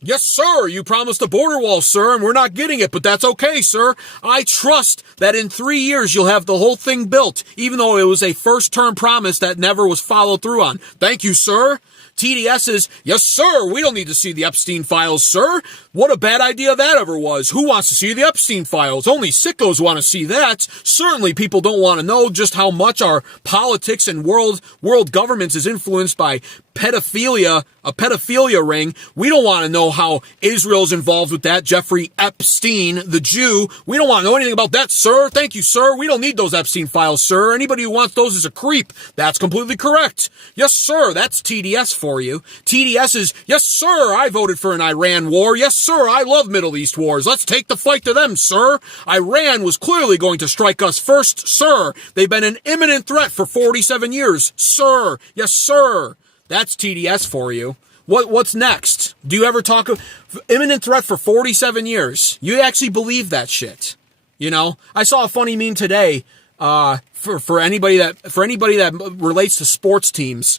yes, sir. You promised a border wall, sir, and we're not getting it, but that's okay, sir. I trust that in 3 years you'll have the whole thing built, even though it was a first-term promise that never was followed through on. Thank you, sir. TDS is, yes, sir, we don't need to see the Epstein files, sir. What a bad idea that ever was. Who wants to see the Epstein files? Only sickos want to see that. Certainly people don't want to know just how much our politics and world governments is influenced by pedophilia, a pedophilia ring. We don't want to know how Israel's involved with that. Jeffrey Epstein, the Jew. We don't want to know anything about that, sir. Thank you, sir. We don't need those Epstein files, sir. Anybody who wants those is a creep. That's completely correct. Yes, sir. That's TDS for you. TDS is, yes, sir. I voted for an Iran war. Yes, sir. I love Middle East wars. Let's take the fight to them, sir. Iran was clearly going to strike us first, sir. They've been an imminent threat for 47 years, sir. Yes, sir. That's TDS for you. What's next? Do you ever talk of imminent threat for 47 years? You actually believe that shit. You know? I saw a funny meme today, for anybody that relates to sports teams.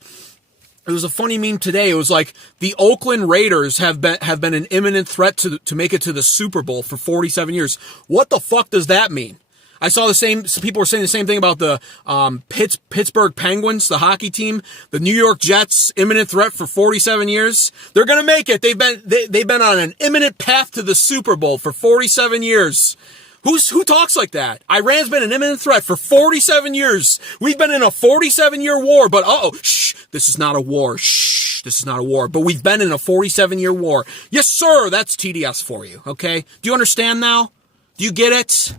It was a funny meme today. It was like the Oakland Raiders have been an imminent threat to make it to the Super Bowl for 47 years. What the fuck does that mean? I saw people were saying the same thing about the Pittsburgh Penguins, the hockey team, the New York Jets, imminent threat for 47 years. They're going to make it. They've been on an imminent path to the Super Bowl for 47 years. Who talks like that? Iran's been an imminent threat for 47 years. We've been in a 47-year war, but this is not a war. This is not a war, but we've been in a 47-year war. Yes, sir. That's TDS for you. Okay. Do you understand now? Do you get it?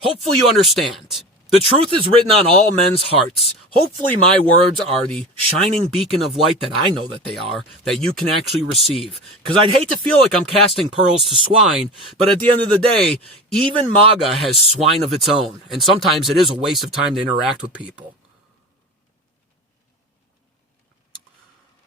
Hopefully you understand. The truth is written on all men's hearts. Hopefully my words are the shining beacon of light that I know that they are, that you can actually receive. Because I'd hate to feel like I'm casting pearls to swine, but at the end of the day, even MAGA has swine of its own. And sometimes it is a waste of time to interact with people.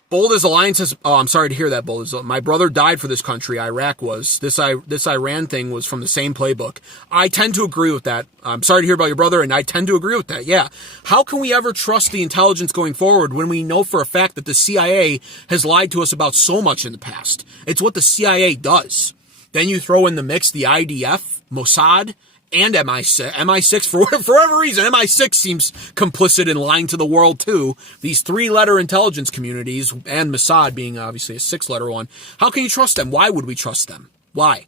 Bold as Alliance says, oh, I'm sorry to hear that, Bold. My brother died for this country, Iraq was. This Iran thing was from the same playbook. I tend to agree with that. I'm sorry to hear about your brother, and I tend to agree with that, yeah. How can we ever trust the intelligence going forward when we know for a fact that the CIA has lied to us about so much in the past? It's what the CIA does. Then you throw in the mix the IDF, Mossad, and MI6. MI6, for whatever reason, MI6 seems complicit in lying to the world too. These 3-letter intelligence communities, and Mossad being obviously a 6-letter one. How can you trust them? Why would we trust them? Why?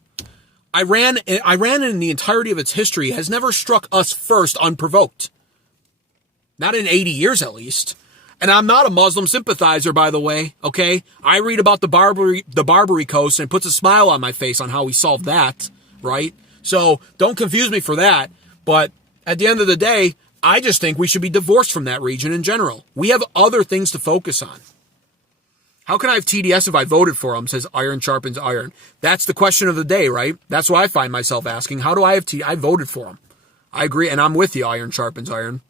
Iran in the entirety of its history has never struck us first unprovoked. Not in 80 years at least. And I'm not a Muslim sympathizer, by the way, okay? I read about the Barbary Coast and it puts a smile on my face on how we solved that, right? So don't confuse me for that. But at the end of the day, I just think we should be divorced from that region in general. We have other things to focus on. How can I have TDS if I voted for him, says Iron Sharpens Iron. That's the question of the day, right? That's what I find myself asking. How do I have TDS? I voted for him. I agree, and I'm with you, Iron Sharpens Iron.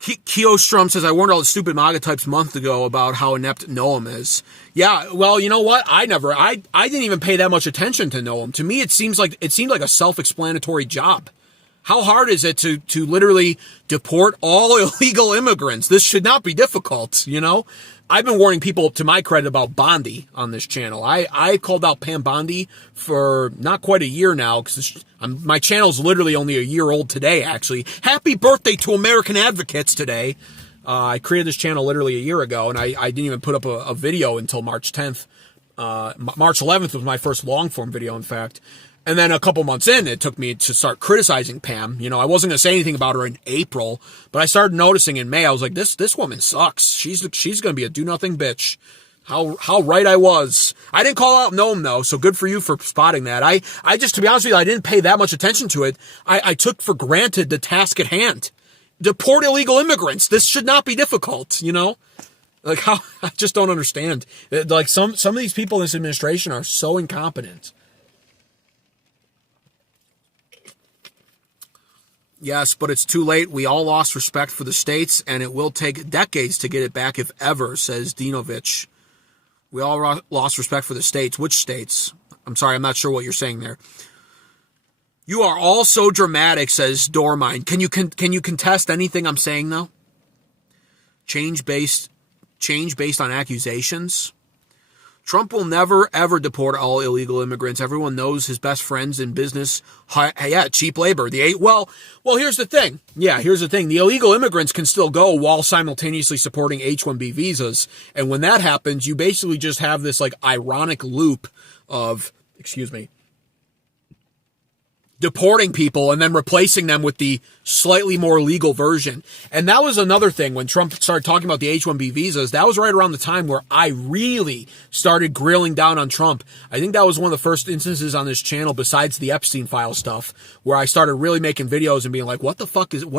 Keostrom says, I warned all the stupid MAGA types a month ago about how inept Noem is. Yeah, well, you know what? I didn't even pay that much attention to Noem. To me, it seemed like a self-explanatory job. How hard is it to literally deport all illegal immigrants? This should not be difficult, you know? I've been warning people, to my credit, about Bondi on this channel. I called out Pam Bondi for not quite a year now, because my channel's literally only a year old today, actually. Happy birthday to American Advocates today. I created this channel literally a year ago, and I didn't even put up a video until March 10th. March 11th was my first long-form video, in fact. And then a couple months in, it took me to start criticizing Pam. You know, I wasn't going to say anything about her in April, but I started noticing in May, I was like, this woman sucks. She's going to be a do-nothing bitch. How right I was. I didn't call out Noem, though, so good for you for spotting that. I just, to be honest with you, I didn't pay that much attention to it. I took for granted the task at hand. Deport illegal immigrants. This should not be difficult, you know? Like, how, I just don't understand. Like, some of these people in this administration are so incompetent. Yes, but it's too late. We all lost respect for the states, and it will take decades to get it back, if ever, says Dinovich. We all lost respect for the states. Which states? I'm sorry, I'm not sure what you're saying there. You are all so dramatic, says Dormine. Can you contest anything I'm saying, though? Change based on accusations? Trump will never, ever deport all illegal immigrants. Everyone knows his best friends in business. Yeah, cheap labor. Well, here's the thing. Yeah, here's the thing. The illegal immigrants can still go while simultaneously supporting H-1B visas. And when that happens, you basically just have this, like, ironic loop of, deporting people and then replacing them with the slightly more legal version. And that was another thing when Trump started talking about the H-1B visas. That was right around the time where I really started grilling down on Trump. I think that was one of the first instances on this channel, besides the Epstein file stuff, where I started really making videos and being like, what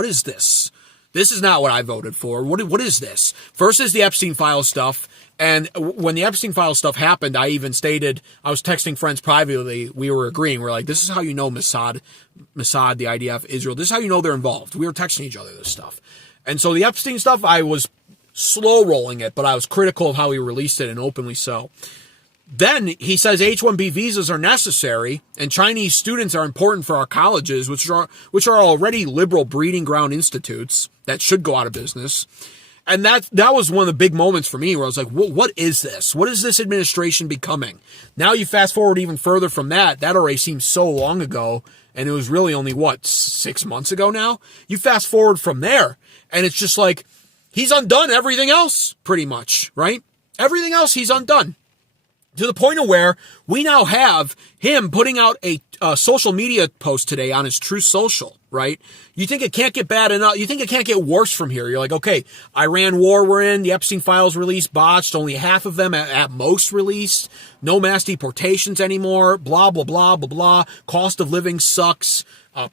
is this? This is not what I voted for. What is this? First is the Epstein file stuff. And when the Epstein file stuff happened, I even stated, I was texting friends privately, we were agreeing, we're like, this is how you know Mossad, the IDF, Israel, this is how you know they're involved. We were texting each other this stuff. And so the Epstein stuff, I was slow rolling it, but I was critical of how he released it, and openly so. Then he says H-1B visas are necessary, and Chinese students are important for our colleges, which are already liberal breeding ground institutes that should go out of business. And that was one of the big moments for me where I was like, what is this? What is this administration becoming? Now you fast forward even further from that already seems so long ago, and it was really only, 6 months ago now? You fast forward from there, and it's just like, he's undone everything else, pretty much, right? Everything else he's undone. To the point of where we now have him putting out a social media post today on his True Social, right? You think it can't get bad enough? You think it can't get worse from here? You're like, okay, Iran war we're in, the Epstein files released, botched, only half of them at most released, no mass deportations anymore, blah, blah, blah, blah, blah, cost of living sucks.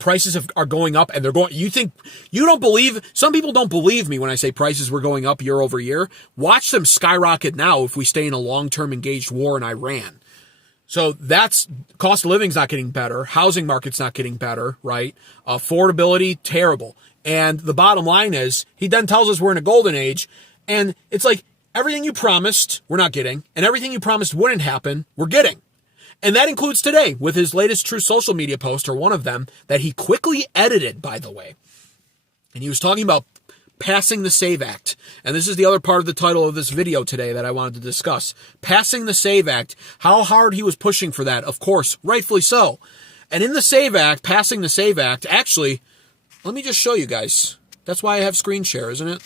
Prices are going up, and they're going. Some people don't believe me when I say prices were going up year over year. Watch them skyrocket now if we stay in a long-term engaged war in Iran. So that's, cost of living's not getting better. Housing market's not getting better, right? Affordability, terrible. And the bottom line is, he then tells us we're in a golden age, and it's like everything you promised, we're not getting, and everything you promised wouldn't happen, we're getting. And that includes today with his latest True Social Media post, or one of them, that he quickly edited, by the way. And he was talking about passing the SAVE Act. And this is the other part of the title of this video today that I wanted to discuss. Passing the SAVE Act, how hard he was pushing for that, of course, rightfully so. And in the SAVE Act, passing the SAVE Act, actually, let me just show you guys. That's why I have screen share, isn't it?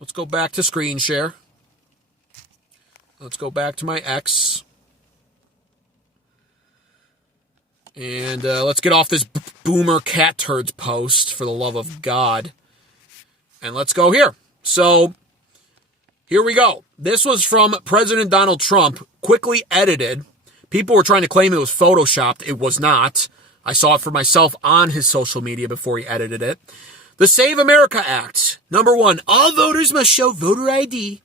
Let's go back to screen share. Let's go back to my X. And let's get off this boomer cat turds post, for the love of God. And let's go here. So, here we go. This was from President Donald Trump, quickly edited. People were trying to claim it was photoshopped. It was not. I saw it for myself on his social media before he edited it. The Save America Act. Number 1, all voters must show voter ID.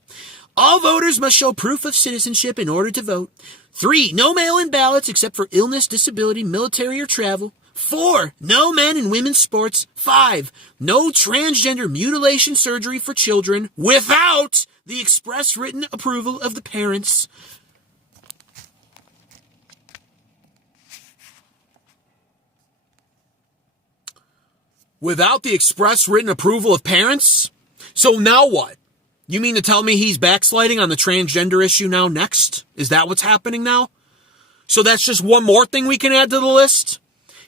All voters must show proof of citizenship in order to vote. 3, no mail-in ballots except for illness, disability, military, or travel. 4, no men and women's sports. 5, no transgender mutilation surgery for children without the express written approval of the parents. Without the express written approval of parents? So now what? You mean to tell me he's backsliding on the transgender issue now next? Is that what's happening now? So that's just one more thing we can add to the list?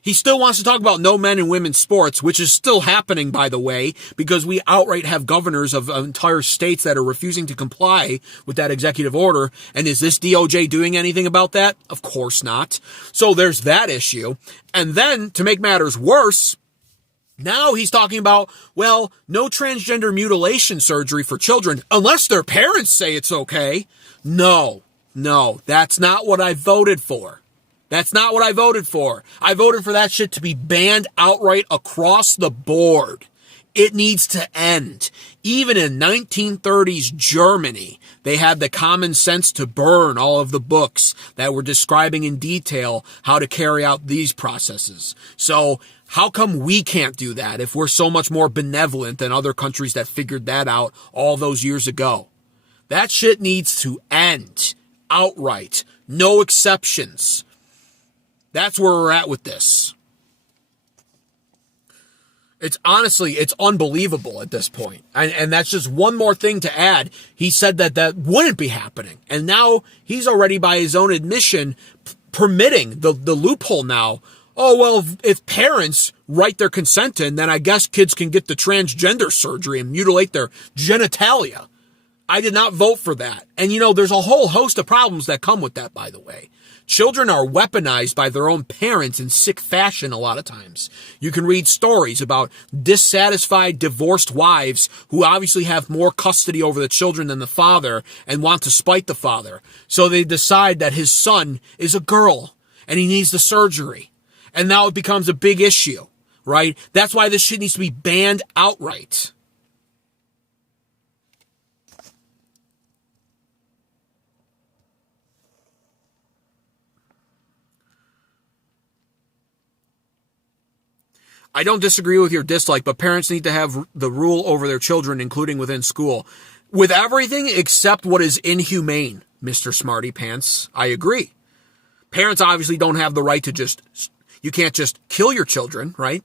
He still wants to talk about no men and women's sports, which is still happening, by the way, because we outright have governors of entire states that are refusing to comply with that executive order. And is this DOJ doing anything about that? Of course not. So there's that issue. And then, to make matters worse, now he's talking about, well, no transgender mutilation surgery for children, unless their parents say it's okay. No, that's not what I voted for. That's not what I voted for. I voted for that shit to be banned outright across the board. It needs to end. Even in 1930s Germany, they had the common sense to burn all of the books that were describing in detail how to carry out these processes. So, how come we can't do that if we're so much more benevolent than other countries that figured that out all those years ago? That shit needs to end outright. No exceptions. That's where we're at with this. It's unbelievable at this point. And that's just one more thing to add. He said that wouldn't be happening. And now he's already, by his own admission, permitting the loophole now. Oh, well, if parents write their consent in, then I guess kids can get the transgender surgery and mutilate their genitalia. I did not vote for that. And, there's a whole host of problems that come with that, by the way. Children are weaponized by their own parents in sick fashion a lot of times. You can read stories about dissatisfied, divorced wives who obviously have more custody over the children than the father and want to spite the father. So they decide that his son is a girl and he needs the surgery. And now it becomes a big issue, right? That's why this shit needs to be banned outright. I don't disagree with your dislike, but parents need to have the rule over their children, including within school. With everything except what is inhumane, Mr. Smarty Pants. I agree. Parents obviously don't have the right to you can't just kill your children, right?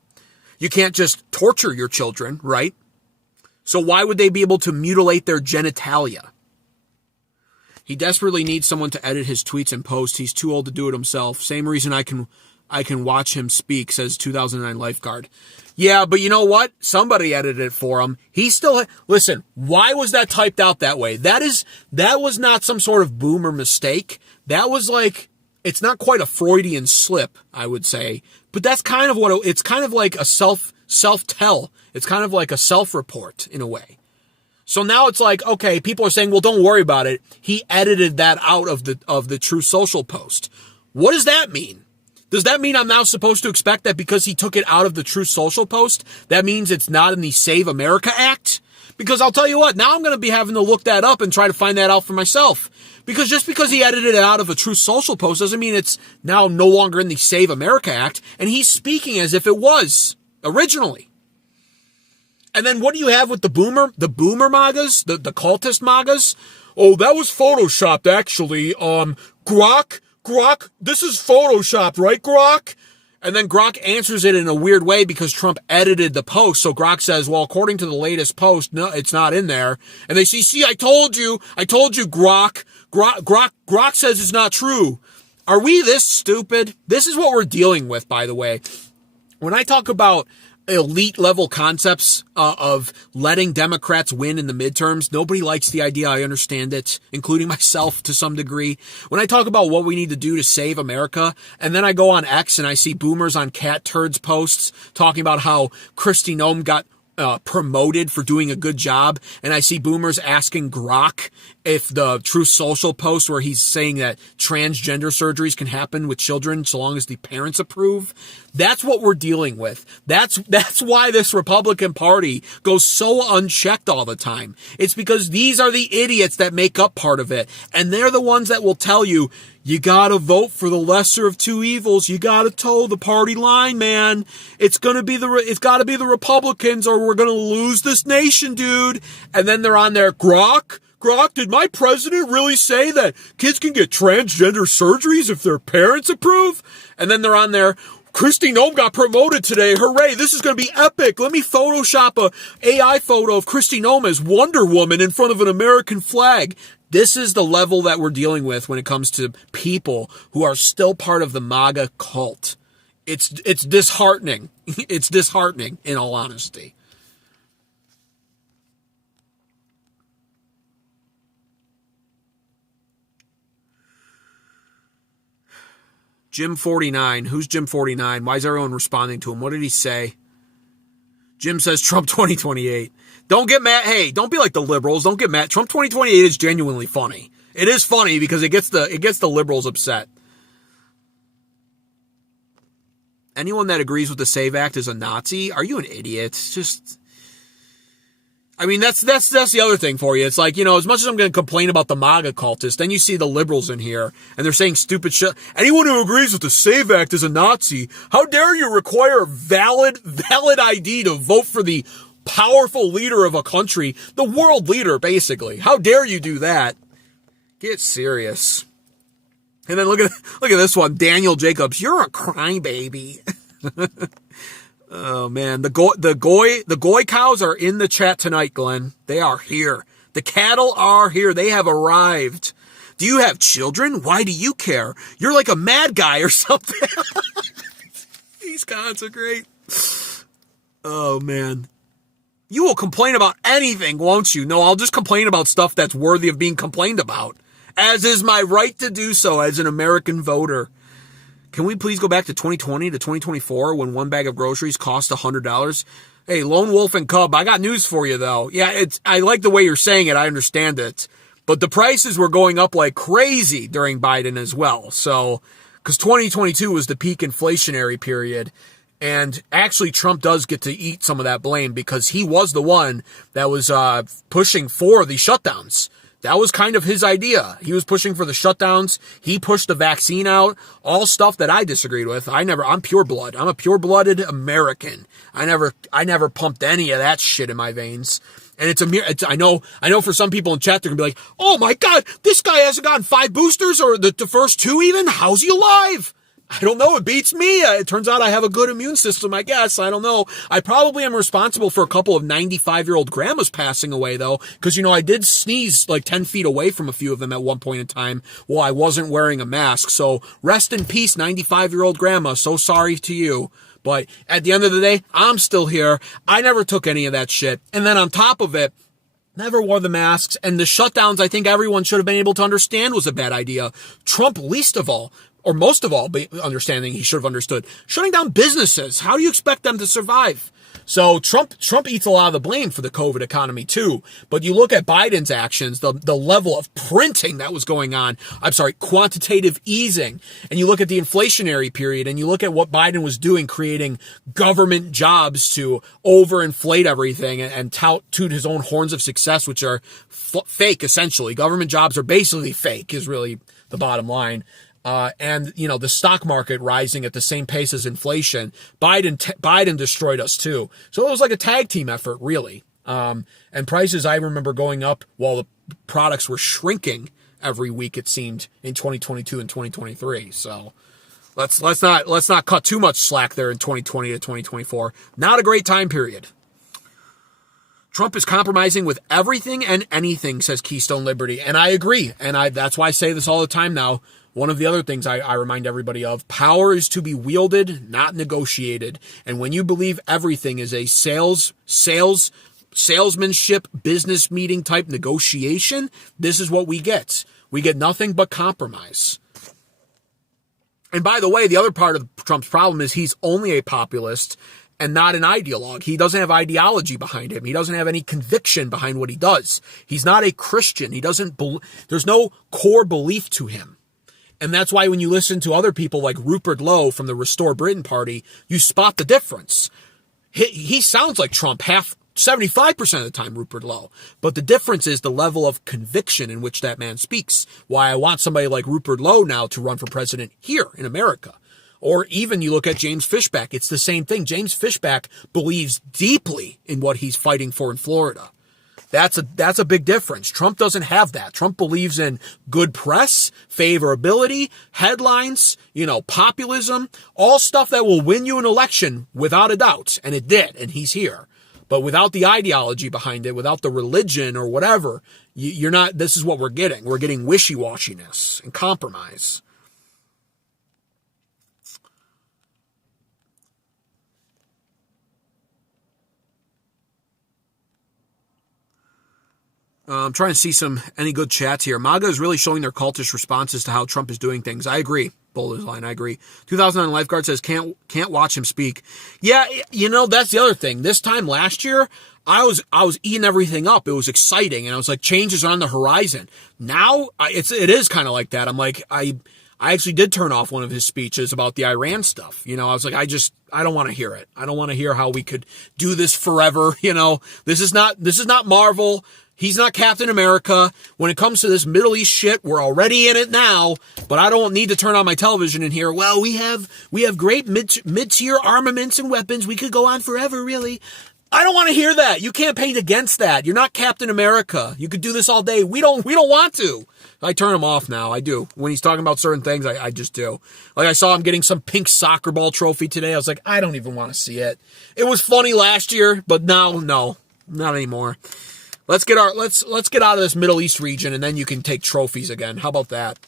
You can't just torture your children, right? So why would they be able to mutilate their genitalia? He desperately needs someone to edit his tweets and posts. He's too old to do it himself. Same reason I can watch him speak, says 2009 lifeguard. Yeah, but you know what? Somebody edited it for him. Listen, why was that typed out that way? That was not some sort of boomer mistake. That was it's not quite a Freudian slip, I would say, but that's kind of it's kind of like a self-tell. It's kind of like a self-report in a way. So now it's like, okay, people are saying, well, don't worry about it. He edited that out of the True Social post. What does that mean? Does that mean I'm now supposed to expect that because he took it out of the True Social post, that means it's not in the Save America Act? Because I'll tell you what, now I'm going to be having to look that up and try to find that out for myself. Because just because he edited it out of a True Social post doesn't mean it's now no longer in the Save America Act, and he's speaking as if it was. originally. And then what do you have with the boomer MAGAs, the cultist MAGAs? Oh, that was photoshopped, actually. Grok, this is photoshopped, right, Grok? And then Grok answers it in a weird way because Trump edited the post. So Grok says, well, according to the latest post, no, it's not in there. And they say, see, I told you, Grok. Grok says it's not true. Are we this stupid? This is what we're dealing with, by the way. When I talk about elite level concepts of letting Democrats win in the midterms, nobody likes the idea. I understand it, including myself to some degree. When I talk about what we need to do to save America, and then I go on X and I see boomers on cat turds posts talking about how Kristi Noem got promoted for doing a good job, and I see boomers asking Grok if the Truth Social post where he's saying that transgender surgeries can happen with children so long as the parents approve. That's what we're dealing with. That's why this Republican Party goes so unchecked all the time. It's because these are the idiots that make up part of it, and they're the ones that will tell you, you gotta vote for the lesser of two evils. You gotta toe the party line, man. It's gotta be the Republicans or we're gonna lose this nation, dude. And then they're on there, Grok, did my president really say that kids can get transgender surgeries if their parents approve? And then they're on there, Kristi Noem got promoted today. Hooray, this is going to be epic. Let me Photoshop a AI photo of Kristi Noem as Wonder Woman in front of an American flag. This is the level that we're dealing with when it comes to people who are still part of the MAGA cult. It's disheartening. It's disheartening, in all honesty. Jim 49. Who's Jim 49? Why is everyone responding to him? What did he say? Jim says Trump 2028. Don't get mad. Hey, don't be like the liberals. Don't get mad. Trump 2028 is genuinely funny. It is funny because it gets the liberals upset. Anyone that agrees with the SAVE Act is a Nazi? Are you an idiot? Just, I mean, that's the other thing for you. It's like, as much as I'm going to complain about the MAGA cultists, then you see the liberals in here and they're saying stupid shit. Anyone who agrees with the SAVE Act is a Nazi. How dare you require valid ID to vote for the powerful leader of a country, the world leader, basically. How dare you do that? Get serious. And then look at this one, Daniel Jacobs. You're a crybaby. Oh man, the goy cows are in the chat tonight, Glenn. They are here. The cattle are here. They have arrived. Do you have children? Why do you care? You're like a mad guy or something. These comments are great. Oh man. You will complain about anything, won't you? No, I'll just complain about stuff that's worthy of being complained about, as is my right to do so as an American voter. Can we please go back to 2020 to 2024 when one bag of groceries cost $100? Hey, Lone Wolf and Cub, I got news for you, though. Yeah, I like the way you're saying it. I understand it. But the prices were going up like crazy during Biden as well. So, because 2022 was the peak inflationary period. And actually, Trump does get to eat some of that blame because he was the one that was pushing for the shutdowns. That was kind of his idea. He was pushing for the shutdowns. He pushed the vaccine out. All stuff that I disagreed with. I'm pure blood. I'm a pure-blooded American. I never pumped any of that shit in my veins. And I know for some people in chat, they're gonna be like, oh my God, this guy hasn't gotten 5 boosters or the first 2 even? How's he alive? I don't know. It beats me. It turns out I have a good immune system, I guess. I don't know. I probably am responsible for a couple of 95-year-old grandmas passing away, though, because, I did sneeze like 10 feet away from a few of them at one point in time while I wasn't wearing a mask. So rest in peace, 95-year-old grandma. So sorry to you. But at the end of the day, I'm still here. I never took any of that shit. And then on top of it, never wore the masks. And the shutdowns, I think everyone should have been able to understand was a bad idea. Trump least of all. Or most of all, understanding he should have understood. Shutting down businesses. How do you expect them to survive? So Trump eats a lot of the blame for the COVID economy too. But you look at Biden's actions, the level of printing that was going on. Quantitative easing. And you look at the inflationary period and you look at what Biden was doing, creating government jobs to overinflate everything and toot his own horns of success, which are fake essentially. Government jobs are basically fake is really the bottom line. and the stock market rising at the same pace as inflation, Biden destroyed us too. So it was like a tag team effort, really. And prices, I remember, going up while the products were shrinking every week, it seemed, in 2022 and 2023. So let's not cut too much slack there in 2020 to 2024. Not a great time period. Trump is compromising with everything and anything, says Keystone Liberty. And I agree. And that's why I say this all the time now. One of the other things I remind everybody of, power is to be wielded, not negotiated. And when you believe everything is a salesmanship, business meeting type negotiation, this is what we get. We get nothing but compromise. And by the way, the other part of Trump's problem is he's only a populist and not an ideologue. He doesn't have ideology behind him. He doesn't have any conviction behind what he does. He's not a Christian. There's no core belief to him. And that's why when you listen to other people like Rupert Lowe from the Restore Britain Party, you spot the difference. He sounds like Trump 75% of the time, Rupert Lowe. But the difference is the level of conviction in which that man speaks. Why I want somebody like Rupert Lowe now to run for president here in America. Or even you look at James Fishback, it's the same thing. James Fishback believes deeply in what he's fighting for in Florida. That's a big difference. Trump doesn't have that. Trump believes in good press, favorability, headlines, populism, all stuff that will win you an election without a doubt. And it did, and he's here. But without the ideology behind it, without the religion or whatever, you're not, this is what we're getting. We're getting wishy-washiness and compromise. I'm trying to see any good chats here. MAGA is really showing their cultish responses to how Trump is doing things. I agree. Boulder's line. I agree. 2009 lifeguard says can't watch him speak. Yeah, that's the other thing. This time last year, I was eating everything up. It was exciting, and I was like, changes are on the horizon. Now it is kind of like that. I'm like, I actually did turn off one of his speeches about the Iran stuff. I was like, I don't want to hear it. I don't want to hear how we could do this forever. This is not Marvel. He's not Captain America. When it comes to this Middle East shit, we're already in it now, but I don't need to turn on my television and hear, well, we have great mid-tier armaments and weapons. We could go on forever, really. I don't want to hear that. You campaigned against that. You're not Captain America. You could do this all day. We don't want to. I turn him off now. I do. When he's talking about certain things, I just do. Like I saw him getting some pink soccer ball trophy today. I was like, I don't even want to see it. It was funny last year, but now, no, not anymore. Let's get out of this Middle East region, and then you can take trophies again. How about that?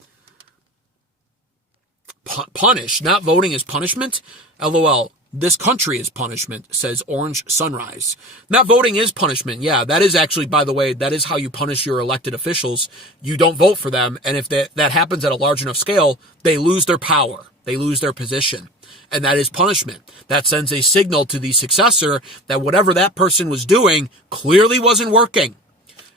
Punish. Not voting is punishment? LOL. This country is punishment, says Orange Sunrise. Not voting is punishment. Yeah, that is actually, by the way, that is how you punish your elected officials. You don't vote for them, and if that happens at a large enough scale, they lose their power. They lose their position. And that is punishment. That sends a signal to the successor that whatever that person was doing clearly wasn't working.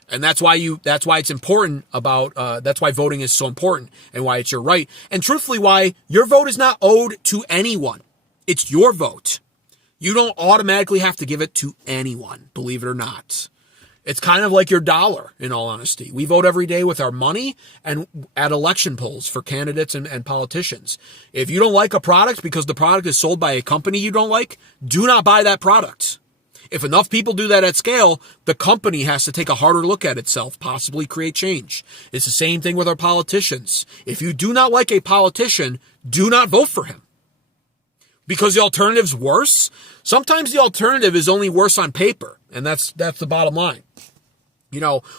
And that's why it's important that's why voting is so important and why it's your right. And truthfully, why your vote is not owed to anyone. It's your vote. You don't automatically have to give it to anyone, believe it or not. It's kind of like your dollar, in all honesty. We vote every day with our money and at election polls for candidates and politicians. If you don't like a product because the product is sold by a company you don't like, do not buy that product. If enough people do that at scale, the company has to take a harder look at itself, possibly create change. It's the same thing with our politicians. If you do not like a politician, do not vote for him. Because the alternative's worse? Sometimes the alternative is only worse on paper, and that's the bottom line.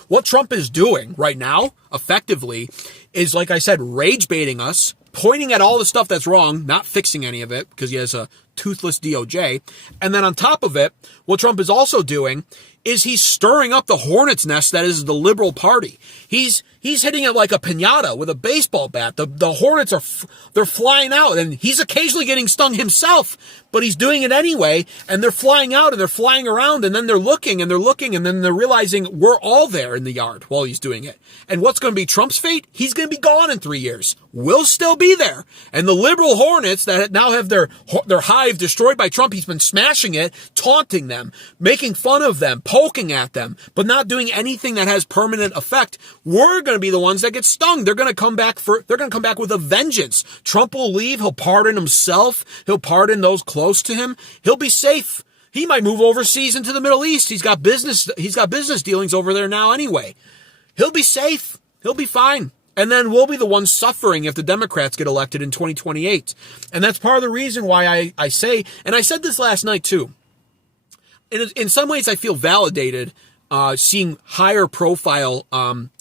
What Trump is doing right now, effectively, is, like I said, rage baiting us, pointing at all the stuff that's wrong, not fixing any of it, because he has a toothless DOJ. And then on top of it, what Trump is also doing is he's stirring up the hornet's nest that is the liberal party. He's hitting it like a piñata with a baseball bat. The hornets they're flying out, and he's occasionally getting stung himself. but he's doing it anyway, and they're flying out and they're flying around, and then they're looking and they're looking, and then they're realizing we're all there in the yard while he's doing it. And what's going to be Trump's fate? He's going to be gone in 3 years. We'll still be there. And the liberal hornets that now have their hive destroyed by Trump, he's been smashing it, taunting them, making fun of them, poking at them, but not doing anything that has permanent effect. We're going to be the ones that get stung. They're going to come back with a vengeance. Trump will leave. He'll pardon himself. He'll pardon those close to him. He'll be safe. He might move overseas into the Middle East. He's got business dealings over there now anyway. He'll be safe. He'll be fine. And then we'll be the ones suffering if the Democrats get elected in 2028. And that's part of the reason why I say, and I said this last night too, in some ways I feel validated seeing higher profile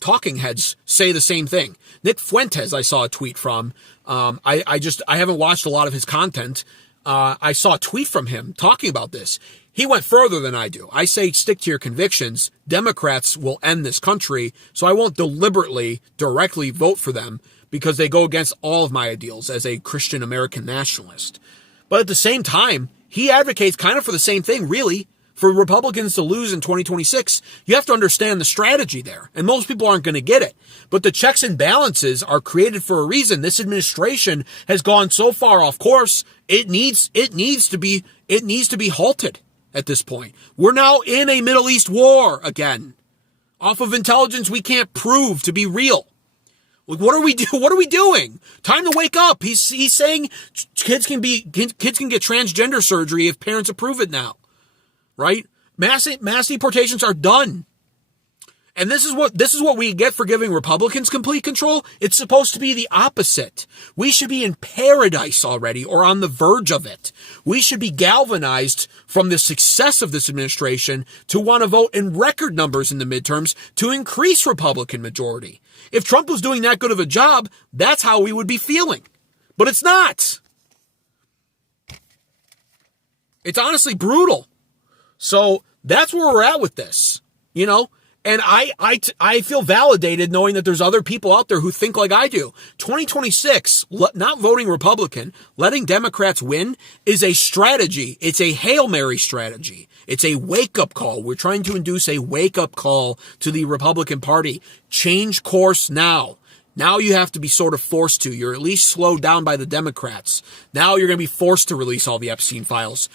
talking heads say the same thing. Nick Fuentes, I saw a tweet from. I haven't watched a lot of his content. I saw a tweet from him talking about this. He went further than I do. I say stick to your convictions. Democrats will end this country, so I won't deliberately, directly vote for them because they go against all of my ideals as a Christian American nationalist. But at the same time, he advocates kind of for the same thing, really. For Republicans to lose in 2026, you have to understand the strategy there. And most people aren't going to get it. But the checks and balances are created for a reason. This administration has gone so far off course, it needs to be halted at this point. We're now in a Middle East war again. Off of intelligence we can't prove to be real. Like, what are we doing? Time to wake up. He's saying kids can get transgender surgery if parents approve it now. Right? Mass deportations are done. And this is what we get for giving Republicans complete control. It's supposed to be the opposite. We should be in paradise already or on the verge of it. We should be galvanized from the success of this administration to want to vote in record numbers in the midterms to increase Republican majority. If Trump was doing that good of a job, that's how we would be feeling. But it's not. It's honestly brutal. So that's where we're at with this, you know, and I feel validated knowing that there's other people out there who think like I do. 2026, not voting Republican, letting Democrats win is a strategy. It's a Hail Mary strategy. It's a wake-up call. We're trying to induce a wake-up call to the Republican Party. Change course now. Now you have to be sort of forced to. You're at least slowed down by the Democrats. Now you're going to be forced to release all the Epstein files.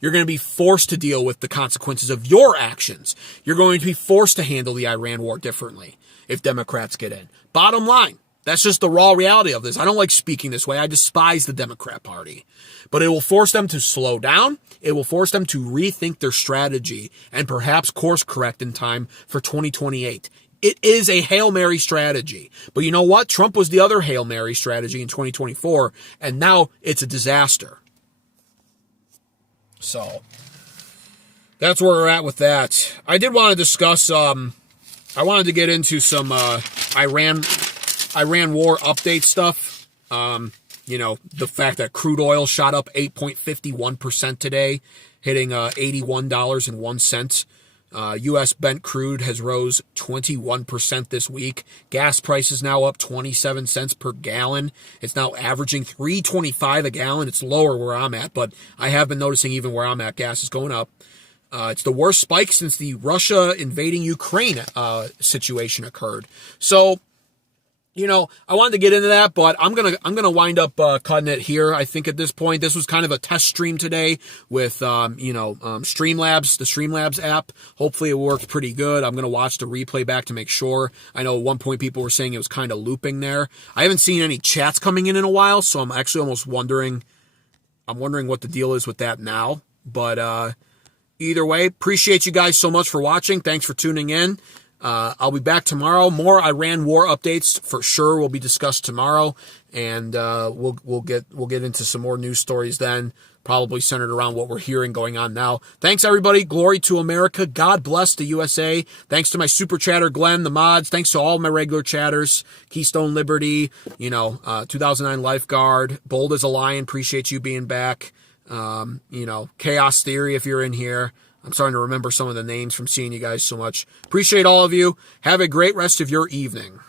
You're going to be forced to deal with the consequences of your actions. You're going to be forced to handle the Iran war differently if Democrats get in. Bottom line, that's just the raw reality of this. I don't like speaking this way. I despise the Democrat Party. But it will force them to slow down. It will force them to rethink their strategy and perhaps course correct in time for 2028. It is a Hail Mary strategy. But you know what? Trump was the other Hail Mary strategy in 2024, and now it's a disaster. So, that's where we're at with that. I did want to discuss, I wanted to get into some Iran war update stuff. You know, the fact that crude oil shot up 8.51% today, hitting $81.01. U.S. Brent crude has rose 21% this week. Gas prices now up 27 cents per gallon. It's now averaging $3.25 a gallon. It's lower where I'm at, but I have been noticing even where I'm at, gas is going up. It's the worst spike since the Russia invading Ukraine situation occurred. So, you know, I wanted to get into that, but I'm gonna wind up cutting it here. I think at this point, this was kind of a test stream today with Streamlabs, the Streamlabs app. Hopefully, it worked pretty good. I'm gonna watch the replay back to make sure. I know at one point people were saying it was kind of looping there. I haven't seen any chats coming in a while, so I'm actually almost wondering. I'm wondering what the deal is with that now. But either way, appreciate you guys so much for watching. Thanks for tuning in. I'll be back tomorrow. More Iran war updates for sure will be discussed tomorrow, and we'll get into some more news stories then, probably centered around what we're hearing going on now. Thanks everybody. Glory to America. God bless the USA. Thanks to my super chatter Glenn, the mods. Thanks to all my regular chatters. Keystone Liberty, 2009 Lifeguard, Bold as a Lion. Appreciate you being back. Chaos Theory if you're in here. I'm starting to remember some of the names from seeing you guys so much. Appreciate all of you. Have a great rest of your evening.